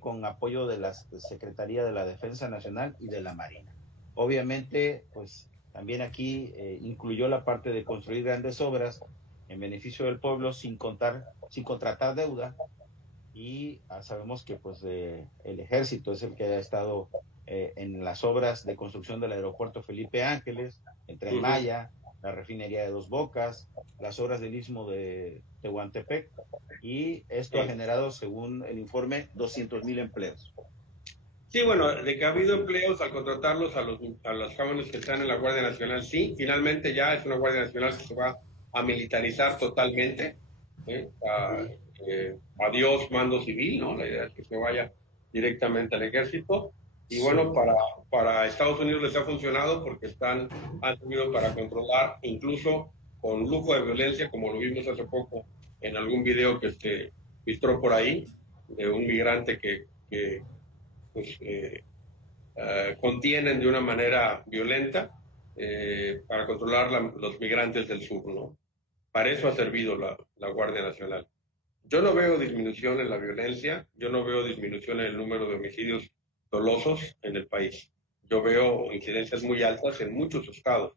con apoyo de la Secretaría de la Defensa Nacional y de la Marina. Obviamente, pues también aquí incluyó la parte de construir grandes obras en beneficio del pueblo sin contratar deuda, y sabemos que pues el ejército es el que ha estado en las obras de construcción del aeropuerto Felipe Ángeles, el Tren Maya, la refinería de Dos Bocas, las obras del Istmo de Tehuantepec, y esto ha generado, según el informe, 200,000 empleos. Sí, bueno, de que ha habido empleos al contratarlos a los jóvenes que están en la Guardia Nacional, sí, finalmente ya es una Guardia Nacional que se va a militarizar totalmente. Adiós mando civil, ¿no? La idea es que se vaya directamente al ejército. Y bueno, para Estados Unidos les ha funcionado porque han servido para controlar, incluso con lujo de violencia, como lo vimos hace poco en algún video que se filtró por ahí, de un migrante que pues, contienen de una manera violenta para controlar los migrantes del sur, ¿no? Para eso ha servido la Guardia Nacional. Yo no veo disminución en la violencia, yo no veo disminución en el número de homicidios dolosos en el país. Yo veo incidencias muy altas en muchos estados.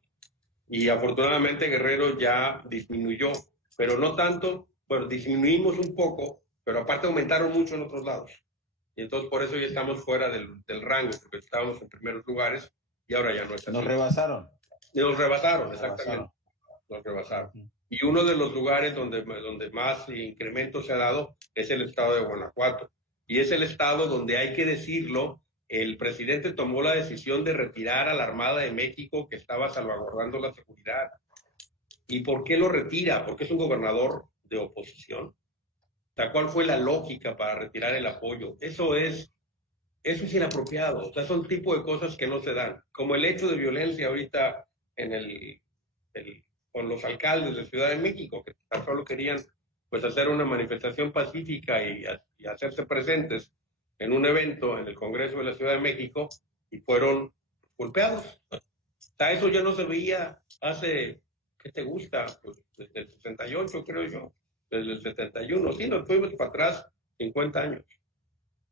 Y afortunadamente Guerrero ya disminuyó, pero no tanto, bueno, disminuimos un poco, pero aparte aumentaron mucho en otros lados. Y entonces por eso ya estamos fuera del rango, porque estábamos en primeros lugares y ahora ya no está. Nos rebasaron. Nos rebasaron, exactamente. Nos rebasaron. Y uno de los lugares donde más incremento se ha dado es el estado de Guanajuato. Y es el estado donde, hay que decirlo, el presidente tomó la decisión de retirar a la Armada de México, que estaba salvaguardando la seguridad. ¿Y por qué lo retira? Porque es un gobernador de oposición. O sea, ¿cuál fue la lógica para retirar el apoyo? Eso es inapropiado. O sea, son tipo de cosas que no se dan. Como el hecho de violencia ahorita con los alcaldes de Ciudad de México, que tan solo querían pues hacer una manifestación pacífica y hacerse presentes en un evento en el Congreso de la Ciudad de México y fueron golpeados. Hasta eso ya no se veía hace, ¿qué te gusta? Pues desde el 68, creo yo, desde el 71. Sí, nos fuimos para atrás 50 años.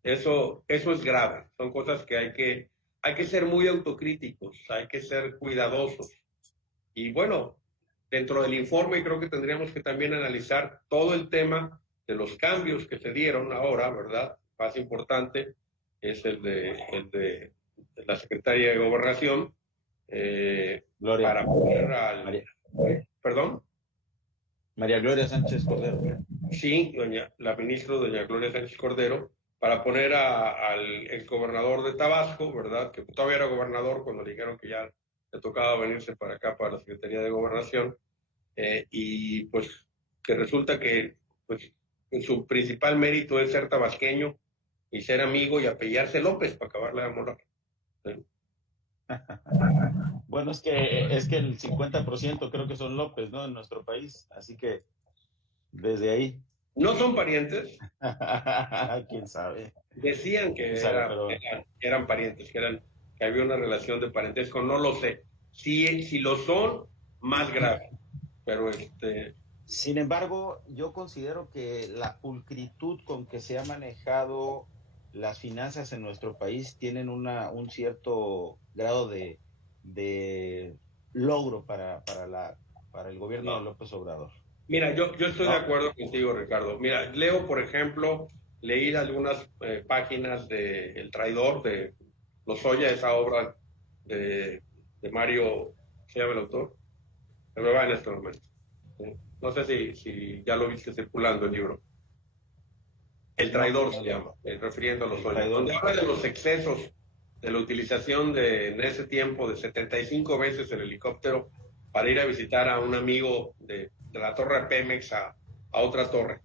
Eso es grave. Son cosas que hay que ser muy autocríticos, hay que ser cuidadosos. Y bueno, dentro del informe creo que tendríamos que también analizar todo el tema de los cambios que se dieron ahora, ¿verdad? Más importante es el de la Secretaría de Gobernación, Gloria. Para poner al... ¿Perdón? María Gloria Sánchez Cordero. Sí, la ministra doña Gloria Sánchez Cordero, para poner al exgobernador de Tabasco, ¿verdad? Que todavía era gobernador cuando le dijeron que ya le tocaba venirse para acá, para la Secretaría de Gobernación, y pues que resulta que pues, su principal mérito es ser tabasqueño y ser amigo y apellarse López para acabarle de molar. ¿Sí? Bueno, es que el 50% creo que son López, ¿no? En nuestro país, así que desde ahí. ¿No son parientes? ¿Quién sabe? Decían que eran parientes, que había una relación de parentesco, no lo sé. Si lo son, más grave. Pero Sin embargo, yo considero que la pulcritud con que se ha manejado las finanzas en nuestro país tienen un cierto grado de logro para el gobierno de López Obrador. Mira, yo estoy de acuerdo contigo, Ricardo. Mira, leo, por ejemplo, leí algunas páginas de El Traidor, de Lozoya, esa obra de Mario, ¿se llama el autor? Se me va en este momento. No sé si ya lo viste circulando el libro. El Traidor se llama, refiriendo a Lozoya, donde habla de los excesos de la utilización en ese tiempo de 75 veces el helicóptero para ir a visitar a un amigo de la torre Pemex a otra torre.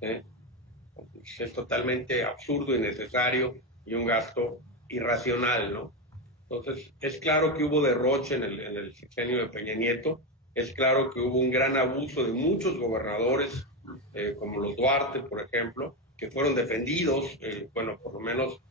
Es totalmente absurdo, innecesario y un gasto irracional, ¿no? Entonces, es claro que hubo derroche en el sexenio de Peña Nieto, es claro que hubo un gran abuso de muchos gobernadores, como los Duarte, por ejemplo, que fueron defendidos, bueno, por lo menos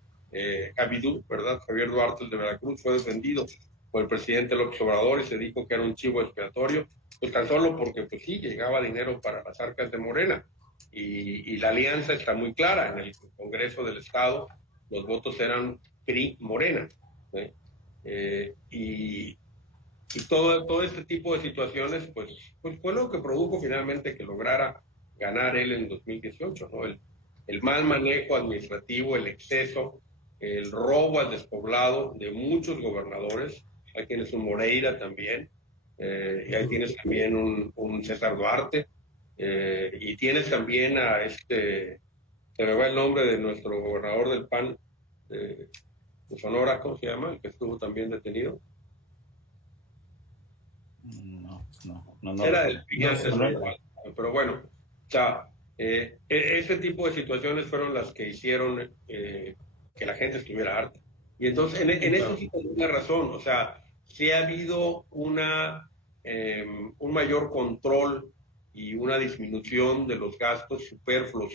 ¿verdad? Javier Duarte, el de Veracruz, fue defendido por el presidente López Obrador y se dijo que era un chivo expiatorio, pues tan solo porque, pues sí, llegaba dinero para las arcas de Morena. Y la alianza está muy clara. En el Congreso del Estado los votos eran PRI-Morena. Y todo este tipo de situaciones, pues fue lo que produjo finalmente que lograra ganar él en 2018, ¿no? El mal manejo administrativo, el exceso, el robo al despoblado de muchos gobernadores. Ahí tienes un Moreira también, y ahí tienes también un César Duarte, y tienes también se me va el nombre de nuestro gobernador del PAN, de Sonora, ¿cómo se llama? El que estuvo también detenido. No. Era del pero bueno, o sea, ese tipo de situaciones fueron las que hicieron que la gente estuviera harta. Y entonces, en eso sí tengo una razón, o sea, sí ha habido un mayor control y una disminución de los gastos superfluos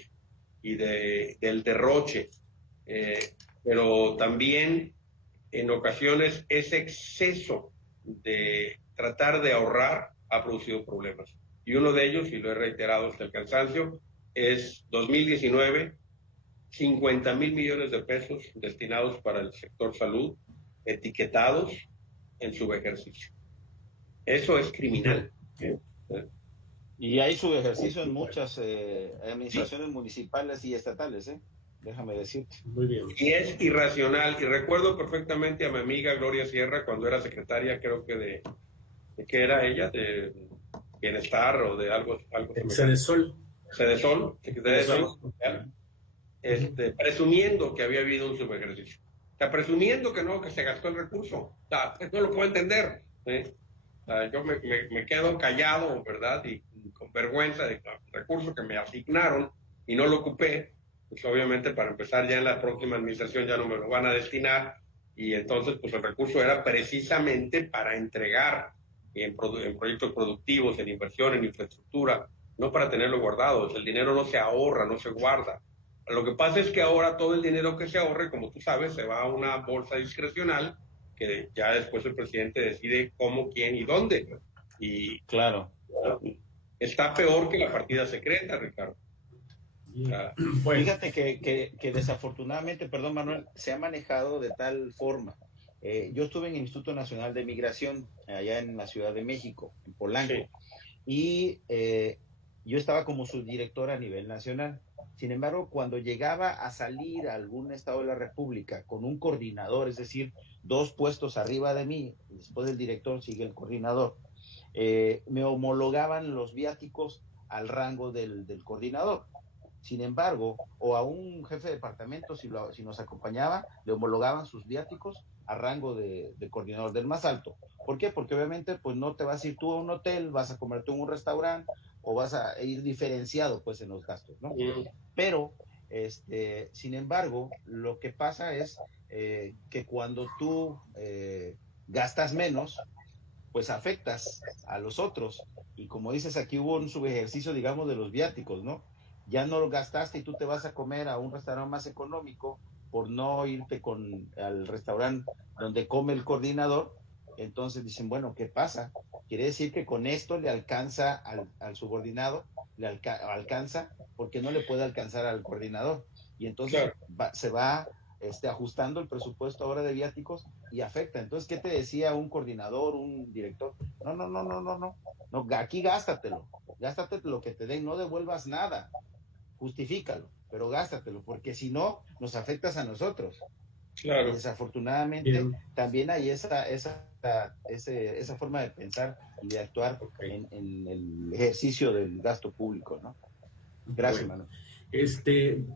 y del derroche, pero también en ocasiones ese exceso de tratar de ahorrar ha producido problemas. Y uno de ellos, y lo he reiterado hasta el cansancio, es 2019, 50,000 millones de pesos destinados para el sector salud, etiquetados en subejercicio. Eso es criminal. Y hay subejercicio en muchas administraciones municipales y estatales, déjame decirte. Muy bien. Y es irracional. Y recuerdo perfectamente a mi amiga Gloria Sierra cuando era secretaria, creo que ¿de qué era ella? De Bienestar o de algo Cedesol. Cedesol, secretaria de Salud, presumiendo que había habido un subejercicio. O sea, presumiendo que se gastó el recurso. O sea, no lo puedo entender. O sea, yo me quedo callado, ¿verdad? Y con vergüenza de el recurso que me asignaron y no lo ocupé, pues obviamente para empezar ya en la próxima administración ya no me lo van a destinar, y entonces pues el recurso era precisamente para entregar en proyectos productivos, en inversión, en infraestructura, no para tenerlo guardado. El dinero no se ahorra, no se guarda. Lo que pasa es que ahora todo el dinero que se ahorre, como tú sabes, se va a una bolsa discrecional que ya después el presidente decide cómo, quién y dónde. Y claro, está peor que la partida secreta, Ricardo. Bueno. Fíjate que desafortunadamente, perdón Manuel, se ha manejado de tal forma. Yo estuve en el Instituto Nacional de Migración, allá en la Ciudad de México, en Polanco, sí. Y yo estaba como subdirector a nivel nacional. Sin embargo, cuando llegaba a salir a algún estado de la República con un coordinador, es decir, 2 puestos arriba de mí, después del director sigue el coordinador, me homologaban los viáticos al rango del coordinador. Sin embargo, o a un jefe de departamento, si nos acompañaba, le homologaban sus viáticos a rango de coordinador del más alto. ¿Por qué? Porque obviamente pues no te vas a ir tú a un hotel, vas a comerte en un restaurante o vas a ir diferenciado pues en los gastos, ¿no? Pero, sin embargo, lo que pasa es que cuando tú gastas menos, pues afectas a los otros. Y como dices, aquí hubo un subejercicio, digamos, de los viáticos, ¿no? Ya no lo gastaste y tú te vas a comer a un restaurante más económico por no irte al restaurante donde come el coordinador. Entonces dicen, bueno, ¿qué pasa? Quiere decir que con esto le alcanza al subordinado, le alcanza porque no le puede alcanzar al coordinador. Y entonces se va ajustando el presupuesto ahora de viáticos y afecta. Entonces, ¿qué te decía un coordinador, un director? No, aquí gástate lo que te den, no devuelvas nada, justifícalo, pero gástatelo, porque si no, nos afectas a nosotros. Claro. Y desafortunadamente también hay esa forma de pensar y de actuar en el ejercicio del gasto público, ¿no? Gracias, Manuel.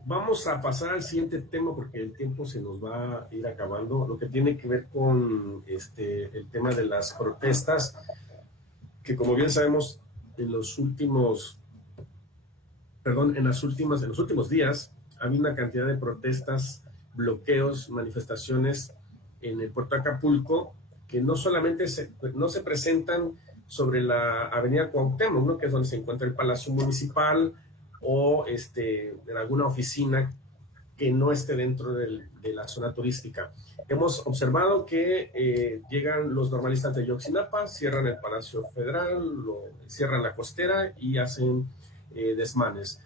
Vamos a pasar al siguiente tema porque el tiempo se nos va a ir acabando, lo que tiene que ver con el tema de las protestas, que como bien sabemos, en los últimos días ha habido una cantidad de protestas, bloqueos, manifestaciones en el puerto de Acapulco, que no solamente no se presentan sobre la avenida Cuauhtémoc, ¿no? Que es donde se encuentra el Palacio Municipal, o en alguna oficina que no esté dentro de la zona turística. Hemos observado que llegan los normalistas de Yoxinapa, cierran el Palacio Federal, cierran la costera y hacen desmanes.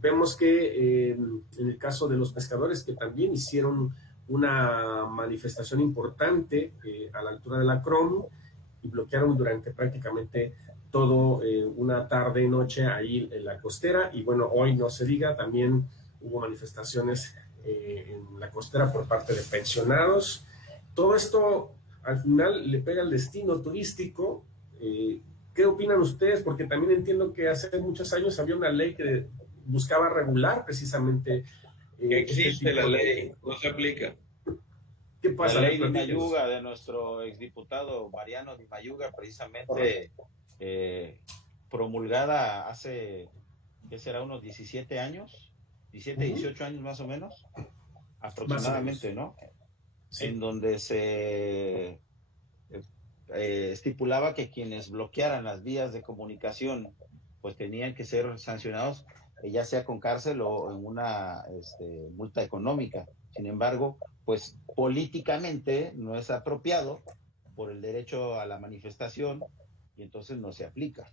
Vemos que en el caso de los pescadores, que también hicieron una manifestación importante a la altura de la CROM y bloquearon durante prácticamente todo una tarde y noche ahí en la costera. Y bueno, hoy no se diga, también hubo manifestaciones en la costera por parte de pensionados. Todo esto al final le pega al destino turístico. ¿Qué opinan ustedes? Porque también entiendo que hace muchos años había una ley que buscaba regular precisamente. Existe la ley, no se aplica. ¿Qué pasa? La ley de Mayuga, de nuestro exdiputado Mariano de Mayuga, precisamente promulgada hace, ¿qué será? Unos 17 años, 17, 18 años más o menos, aproximadamente, ¿no? en donde se estipulaba que quienes bloquearan las vías de comunicación pues tenían que ser sancionados, ya sea con cárcel o en una multa económica. Sin embargo, pues políticamente no es apropiado por el derecho a la manifestación y entonces no se aplica.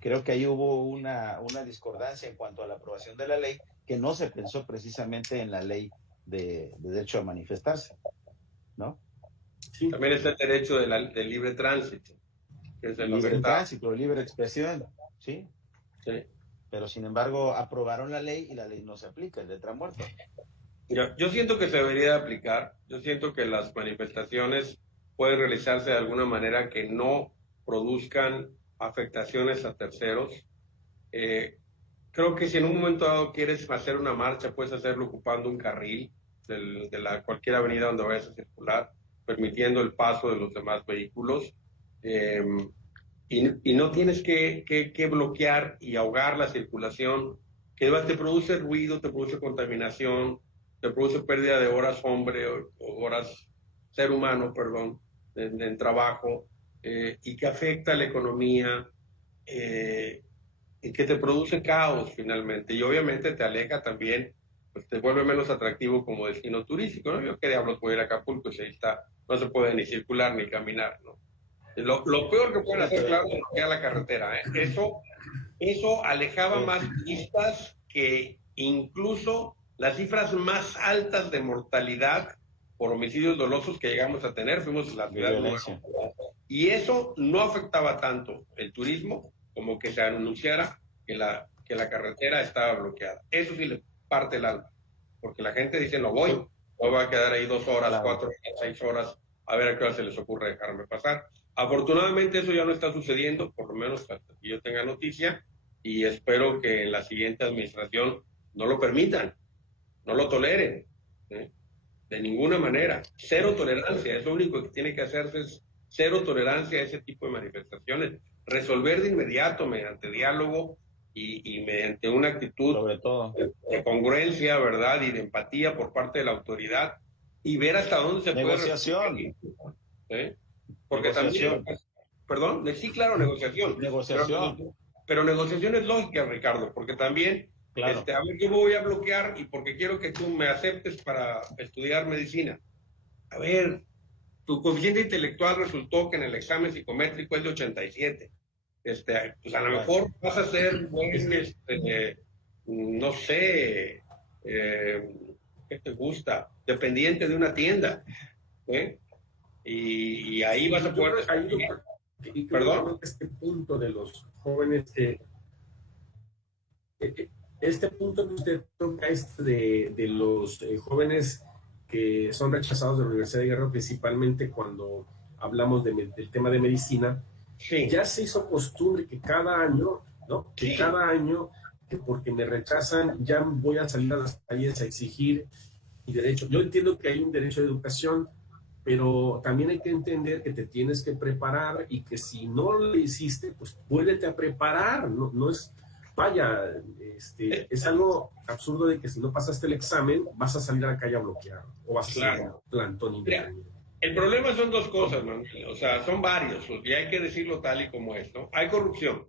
Creo que ahí hubo una discordancia en cuanto a la aprobación de la ley, que no se pensó precisamente en la ley de derecho a manifestarse, ¿no? Sí. También está el derecho del libre tránsito. Que es libre tránsito, libre expresión, ¿sí? Sí. Pero sin embargo aprobaron la ley y la ley no se aplica, es letra muerta. Yo siento que se debería aplicar. Yo siento que las manifestaciones pueden realizarse de alguna manera que no produzcan afectaciones a terceros. Creo que si en un momento dado quieres hacer una marcha, puedes hacerlo ocupando un carril de cualquier avenida donde vayas a circular, permitiendo el paso de los demás vehículos. Y no tienes que bloquear y ahogar la circulación, que te produce ruido, te produce contaminación, te produce pérdida de horas hombre o horas ser humano, perdón, en trabajo, y que afecta a la economía, y que te produce caos finalmente, y obviamente te aleja también, pues te vuelve menos atractivo como destino turístico, ¿no? Yo qué diablos puedo ir a Acapulco, si ahí está, no se puede ni circular ni caminar, ¿no? Lo peor que pueden hacer, claro, es bloquear la carretera, ¿eh? Eso alejaba más turistas que incluso las cifras más altas de mortalidad por homicidios dolosos que llegamos a tener. Fuimos la ciudad número 1. Y eso no afectaba tanto el turismo como que se anunciara que la carretera estaba bloqueada. Eso sí le parte el alma, porque la gente dice, no voy a quedar ahí 2 horas, 4 horas, 6 horas, a ver a qué hora se les ocurre dejarme pasar. Afortunadamente eso ya no está sucediendo, por lo menos hasta que yo tenga noticia, y espero que en la siguiente administración no lo permitan, no lo toleren, ¿eh? De ninguna manera. Cero tolerancia, es lo único que tiene que hacerse, es cero tolerancia a ese tipo de manifestaciones. Resolver de inmediato mediante diálogo y mediante una actitud sobre todo de congruencia, ¿verdad? Y de empatía por parte de la autoridad, y ver hasta dónde se negociación. Puede... ¿eh? Porque negociación. También, perdón, sí, claro, negociación. Pero negociación es lógica, Ricardo, porque también, claro. A ver, yo me voy a bloquear y porque quiero que tú me aceptes para estudiar medicina. A ver, tu coeficiente intelectual resultó que en el examen psicométrico es de 87. Pues a lo mejor vas a ser buen, no sé, ¿qué te gusta? Dependiente de una tienda, ¿eh? Y ahí vas a poder... Perdón. Este punto de los jóvenes, este punto que usted toca de los jóvenes que son rechazados de la Universidad de Guerrero, principalmente cuando hablamos del tema de medicina, sí. Ya se hizo costumbre que cada año, ¿no? Que sí. Cada año, que porque me rechazan, ya voy a salir a las calles a exigir mi derecho. Yo entiendo que hay un derecho de educación, pero también hay que entender que te tienes que preparar y que si no lo hiciste, pues vuélvete a preparar. No es, vaya, es algo absurdo de que si no pasaste el examen, vas a salir a la calle a bloquear o vas a salir a plantón independiente. El problema son dos cosas, Manuel. O sea, son varios, y hay que decirlo tal y como es, ¿no? Hay corrupción.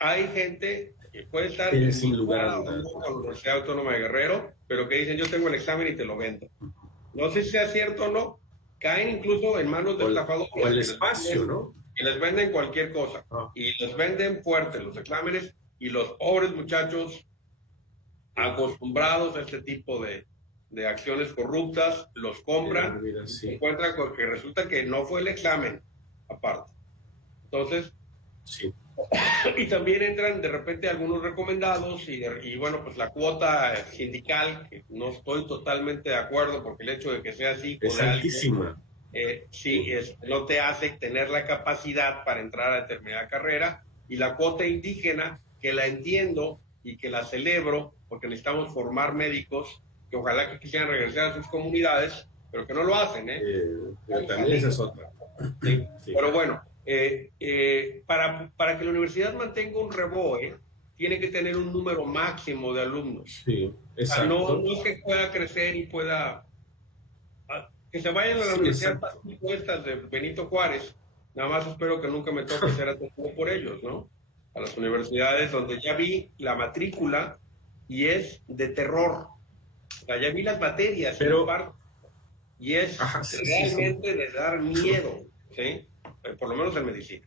Hay gente que puede estar sin lugar a dudas con la Universidad Autónoma de Guerrero, pero que dicen, yo tengo el examen y te lo vendo. No sé si sea cierto o no. Caen incluso en manos de estafadores. O el espacio, ¿no? Que les venden cualquier cosa. Y les venden fuerte los exámenes, y los pobres muchachos acostumbrados a este tipo de acciones corruptas, los compran, y se encuentran con que resulta que no fue el examen, aparte. Entonces, sí. Y también entran de repente algunos recomendados, y bueno, pues la cuota sindical, que no estoy totalmente de acuerdo, porque el hecho de que sea así es altísima. No te hace tener la capacidad para entrar a determinada carrera, y la cuota indígena, que la entiendo y que la celebro, porque necesitamos formar médicos que ojalá que quisieran regresar a sus comunidades, pero que no lo hacen, pero también esa es otra. Sí. Pero bueno, para que la universidad mantenga un REBOE, tiene que tener un número máximo de alumnos. Sí, exacto. O sea, no es que pueda crecer y pueda que se vayan a la Sí, universidad exacto. Pacífico, estas de Benito Juárez. Nada más espero que nunca me toque ser atendido por ellos, ¿no? A las universidades donde ya vi la matrícula y es de terror. O sea, ya vi las materias que Pero, imparten y es ajá, sí, sí, sí. realmente de dar miedo, ¿sí? Por lo menos en medicina.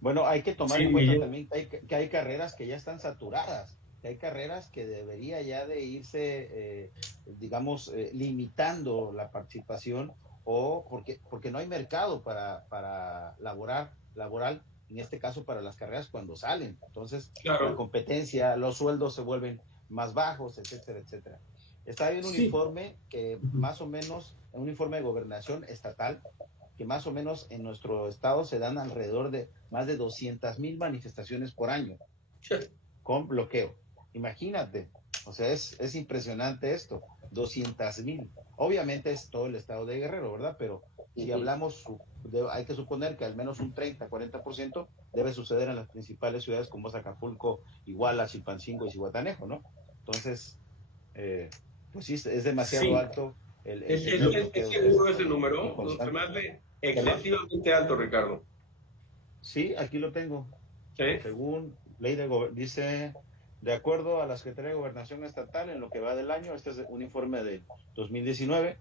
Bueno, hay que tomar Sí, en cuenta Miguel. también que hay carreras que ya están saturadas, que hay carreras que debería ya de irse, digamos, limitando la participación o porque no hay mercado para laboral, en este caso para las carreras cuando salen. Entonces, la Claro. competencia, los sueldos se vuelven más bajos, etcétera, etcétera. Está ahí un Sí. informe que Ujú. más o menos, un informe de gobernación estatal, que más o menos en nuestro estado se dan alrededor de más de 200,000 manifestaciones por año con bloqueo. Imagínate, o sea, es impresionante esto, 200,000. Obviamente es todo el estado de Guerrero, ¿verdad? Pero si hablamos, hay que suponer que al menos un 30-40% debe suceder en las principales ciudades como es Acapulco, Iguala, Chilpancingo y Zihuatanejo, ¿no? Entonces, pues sí, es demasiado Sí. alto el ¿Es, tener es, es, es bloqueos de seguro ese esto y número? Se me constante. hace ¿Perdón? excesivamente alto, Ricardo. Sí, aquí lo tengo. ¿Sí? Según ley de dice, de acuerdo a la Secretaría de Gobernación Estatal, en lo que va del año, este es un informe de 2019,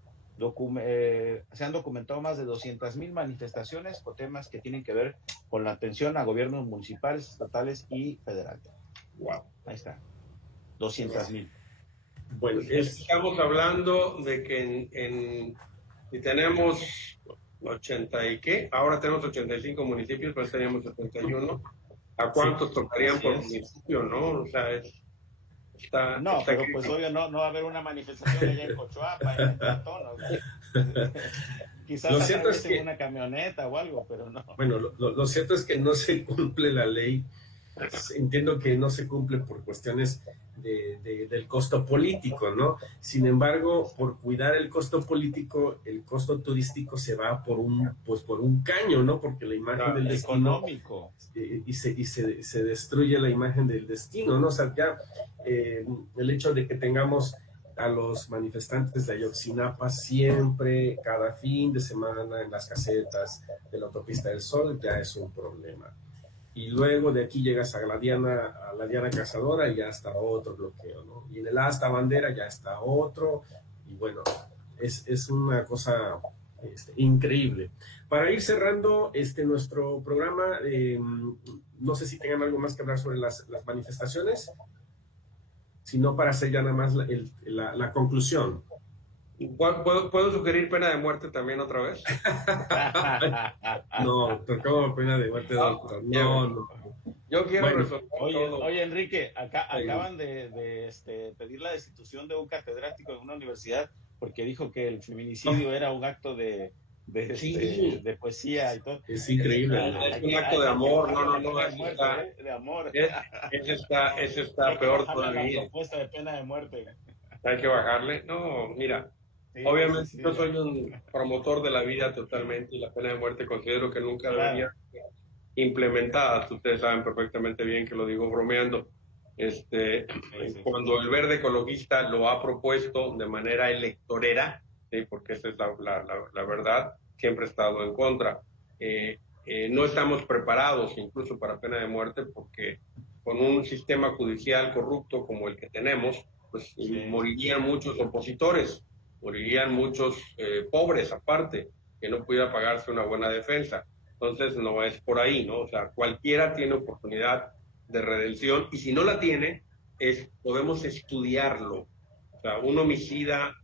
se han documentado más de 200,000 manifestaciones o temas que tienen que ver con la atención a gobiernos municipales, estatales y federales. Wow. Ahí está, 200,000. Bueno, es, Estamos hablando de que si tenemos 80 y qué, ahora tenemos 85 municipios, pero teníamos 71. ¿A sí, cuántos tocarían Así por es. municipio, no? O sea, No, está pero pues crítico. obvio no va a haber una manifestación allá en Cochuapa, en Platón, ¿no? Quizás lo cierto es atraviesen que, una camioneta o algo, pero no. bueno, lo cierto es que no se cumple la ley. Entiendo que no se cumple por cuestiones del costo político, ¿no? Sin embargo, por cuidar el costo político, el costo turístico se va pues por un caño, ¿no? Porque la imagen del destino Económico. se destruye la imagen del destino, ¿no? O sea, ya el hecho de que tengamos a los manifestantes de Ayotzinapa siempre, cada fin de semana, en las casetas de la Autopista del Sol, ya es un problema. Y luego de aquí llegas a la Diana Cazadora y ya está otro bloqueo, ¿no? Y en el Asta Bandera ya está otro, y bueno, es una cosa increíble. Para ir cerrando nuestro programa, no sé si tengan algo más que hablar sobre las manifestaciones, sino para hacer ya nada más la conclusión. ¿Puedo sugerir pena de muerte también otra vez? No, tocó pena de muerte, doctor. No, no. Yo quiero Bueno, resolver todo. Oye, Enrique, acaban de pedir la destitución de un catedrático de una universidad porque dijo que el feminicidio era un acto Sí. de poesía y todo. Es increíble, ¿no? Es un acto de amor, no, De amor. ese está Hay que peor bajarle a la todavía. propuesta de pena de muerte. Hay que bajarle. No, mira, Sí, obviamente sí, yo soy un promotor de la vida totalmente y la pena de muerte considero que nunca debería claro. ser implementada. Ustedes saben perfectamente bien que lo digo bromeando. Sí. Cuando el verde ecologista lo ha propuesto de manera electorera, ¿sí? Porque esa es la verdad, siempre he estado en contra. No estamos preparados incluso para pena de muerte porque con un sistema judicial corrupto como el que tenemos, pues Sí. morirían muchos opositores, morirían muchos pobres aparte, que no pudiera pagarse una buena defensa. Entonces no es por ahí, ¿no? O sea, cualquiera tiene oportunidad de redención y si no la tiene, podemos estudiarlo. O sea, un homicida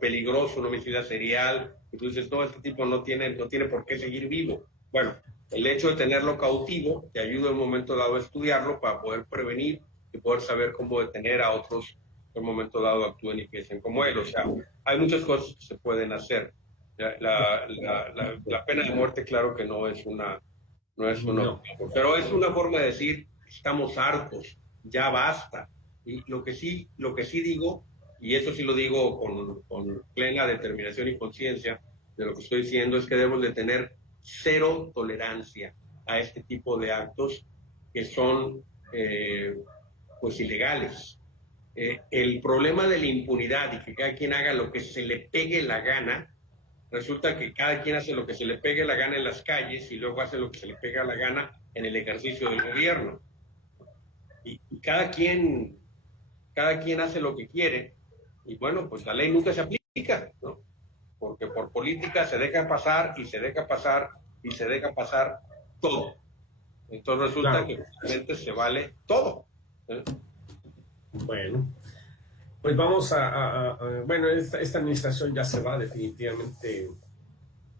peligroso, un homicida serial, entonces no, este tipo no tiene por qué seguir vivo. Bueno, el hecho de tenerlo cautivo te ayuda en un momento dado a estudiarlo para poder prevenir y poder saber cómo detener a otros que en un momento dado actúen y piensen como él. O sea, hay muchas cosas que se pueden hacer. La pena de muerte, claro que no es una No. pero es una forma de decir, estamos hartos, ya basta. Y lo que sí digo, y eso sí lo digo con plena determinación y conciencia de lo que estoy diciendo, es que debemos de tener cero tolerancia a este tipo de actos que son pues ilegales. el problema de la impunidad y que cada quien haga lo que se le pegue la gana, resulta que cada quien hace lo que se le pegue la gana en las calles y luego hace lo que se le pega la gana en el ejercicio del gobierno. Y cada quien hace lo que quiere, y bueno, pues la ley nunca se aplica, ¿no? Porque por política se deja pasar y se deja pasar y se deja pasar todo. Entonces resulta que realmente se vale todo. Bueno, pues vamos bueno, esta administración ya se va definitivamente,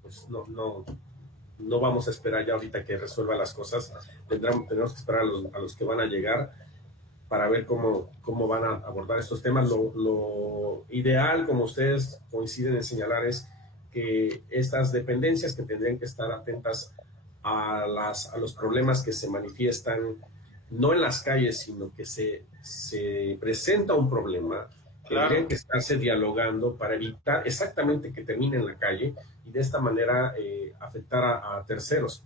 pues no vamos a esperar ya ahorita que resuelva las cosas, tenemos que esperar a los que van a llegar para ver cómo van a abordar estos temas. Lo ideal, como ustedes coinciden en señalar, es que estas dependencias que tendrían que estar atentas a los problemas que se manifiestan, no en las calles, sino que se presenta un problema, tendrían que estarse dialogando para evitar exactamente que termine en la calle y de esta manera afectar a terceros.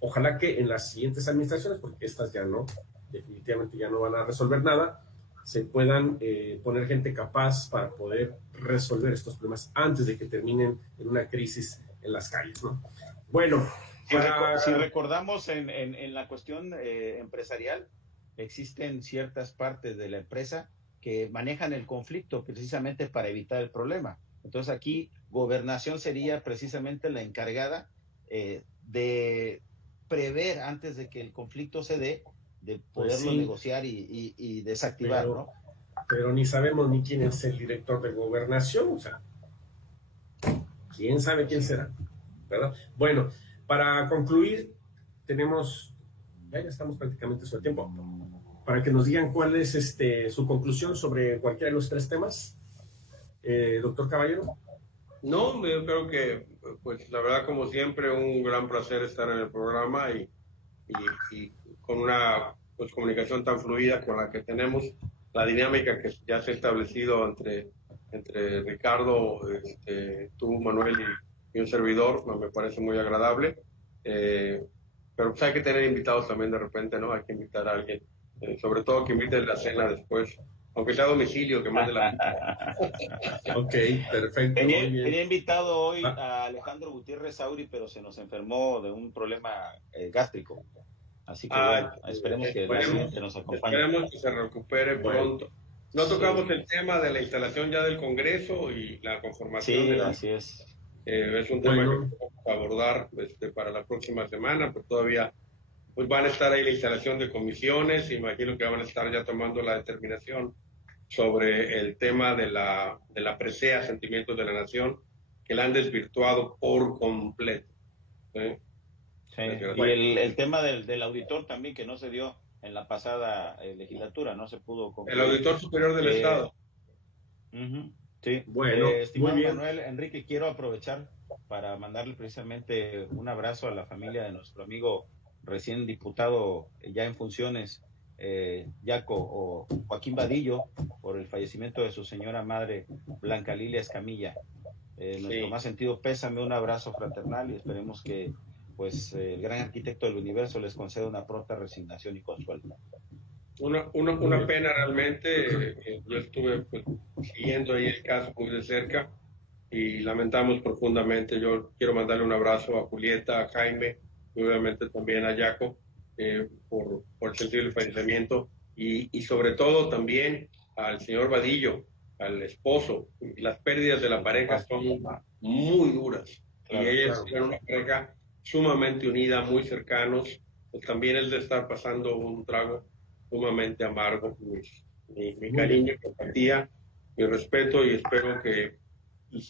Ojalá que en las siguientes administraciones, porque estas ya no, definitivamente ya no van a resolver nada, se puedan poner gente capaz para poder resolver estos problemas antes de que terminen en una crisis en las calles, ¿no? Bueno, si recordamos en la cuestión empresarial, existen ciertas partes de la empresa que manejan el conflicto precisamente para evitar el problema. Entonces aquí Gobernación sería precisamente la encargada de prever antes de que el conflicto se dé, de poderlo negociar y desactivar, ¿no? Pero ni sabemos ni quién es el director de Gobernación, o sea, quién sabe quién será, ¿verdad? Bueno, para concluir, ya estamos prácticamente sobre tiempo, para que nos digan cuál es su conclusión sobre cualquiera de los tres temas. Doctor Caballero. No, yo creo que, pues la verdad, como siempre, un gran placer estar en el programa y con una comunicación tan fluida con la que tenemos, la dinámica que ya se ha establecido entre Ricardo, tú, Manuel y un servidor, me parece muy agradable. Pero pues hay que tener invitados también de repente, ¿no? Hay que invitar a alguien, sobre todo que invite la cena después, aunque sea a domicilio, que mande la pizza. Ok, perfecto. Tenía invitado hoy a Alejandro Gutiérrez Sauri, pero se nos enfermó de un problema gástrico. Así que bueno, esperemos que la gente nos acompañe. Esperemos que se recupere pronto. No tocamos el tema de la instalación ya del Congreso y la conformación. Sí, así es. Es un tema que vamos a abordar para la próxima semana, pues todavía pues van a estar ahí la instalación de comisiones, imagino que van a estar ya tomando la determinación sobre el tema de la presea Sentimientos de la Nación, que la han desvirtuado por completo. Sí. Y el tema del auditor también, que no se dio en la pasada legislatura, no se pudo concluir. El auditor superior del Estado. Sí, bueno, estimado Manuel, Enrique, quiero aprovechar para mandarle precisamente un abrazo a la familia de nuestro amigo recién diputado ya en funciones, Yaco o Joaquín Vadillo, por el fallecimiento de su señora madre, Blanca Lilia Escamilla. Nuestro más sentido pésame, un abrazo fraternal y esperemos que pues el gran arquitecto del universo les conceda una pronta resignación y consuelo. Una pena realmente. Yo estuve siguiendo ahí el caso muy de cerca y lamentamos profundamente. Yo quiero mandarle un abrazo a Julieta, a Jaime y obviamente también a Yaco por el sentido del fallecimiento y sobre todo también al señor Vadillo, al esposo. Las pérdidas de la pareja son muy duras y ellos eran una pareja sumamente unida, muy cercanos. Pues también es de estar pasando un trago sumamente amargo. Mi cariño, mi empatía, mi respeto, y espero que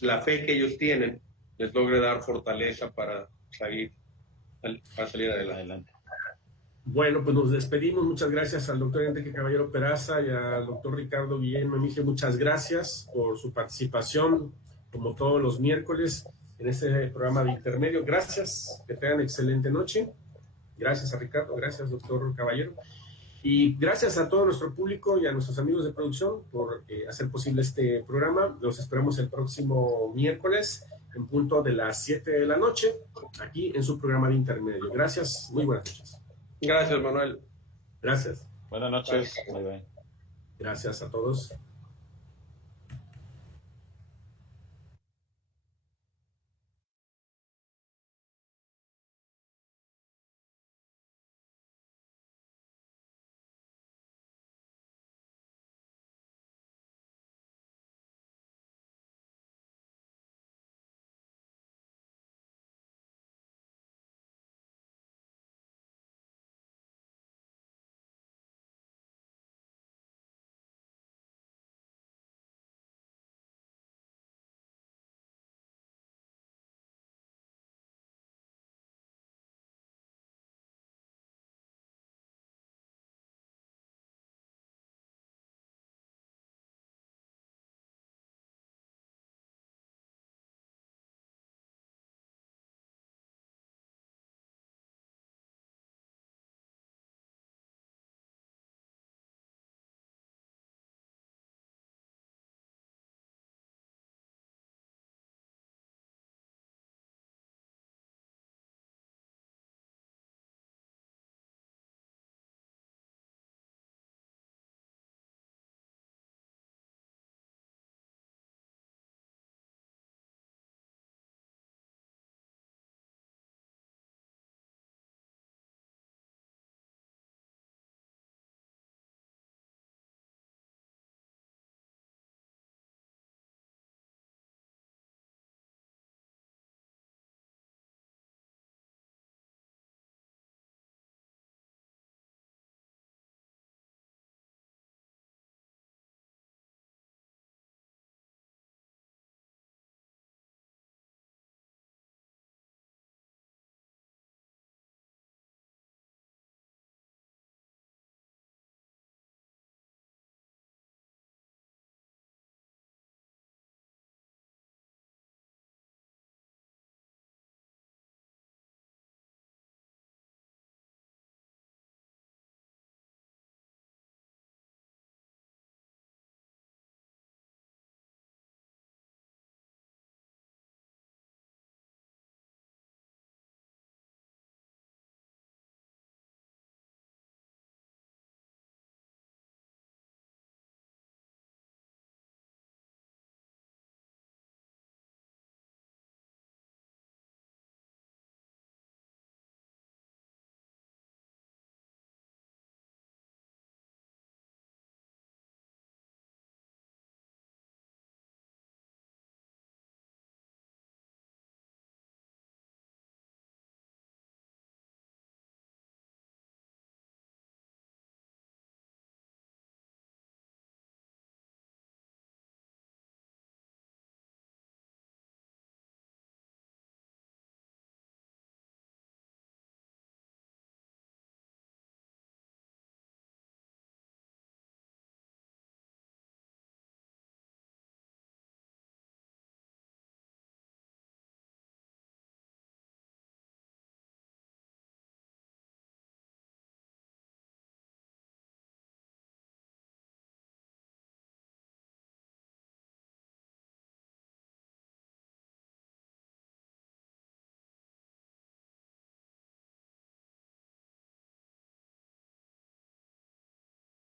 la fe que ellos tienen les logre dar fortaleza para salir adelante. Bueno, pues nos despedimos. Muchas gracias al doctor Enrique Caballero Peraza y al doctor Ricardo Guillermo Emigio. Muchas gracias por su participación, como todos los miércoles, en este programa de Intermedio. Gracias, que tengan excelente noche. Gracias a Ricardo, gracias doctor Caballero. Y gracias a todo nuestro público y a nuestros amigos de producción por hacer posible este programa. Los esperamos el próximo miércoles en punto de las 7 de la noche, aquí en su programa de Intermedio. Gracias, muy buenas noches. Gracias, Manuel. Gracias. Buenas noches. Bye, bye. Gracias a todos.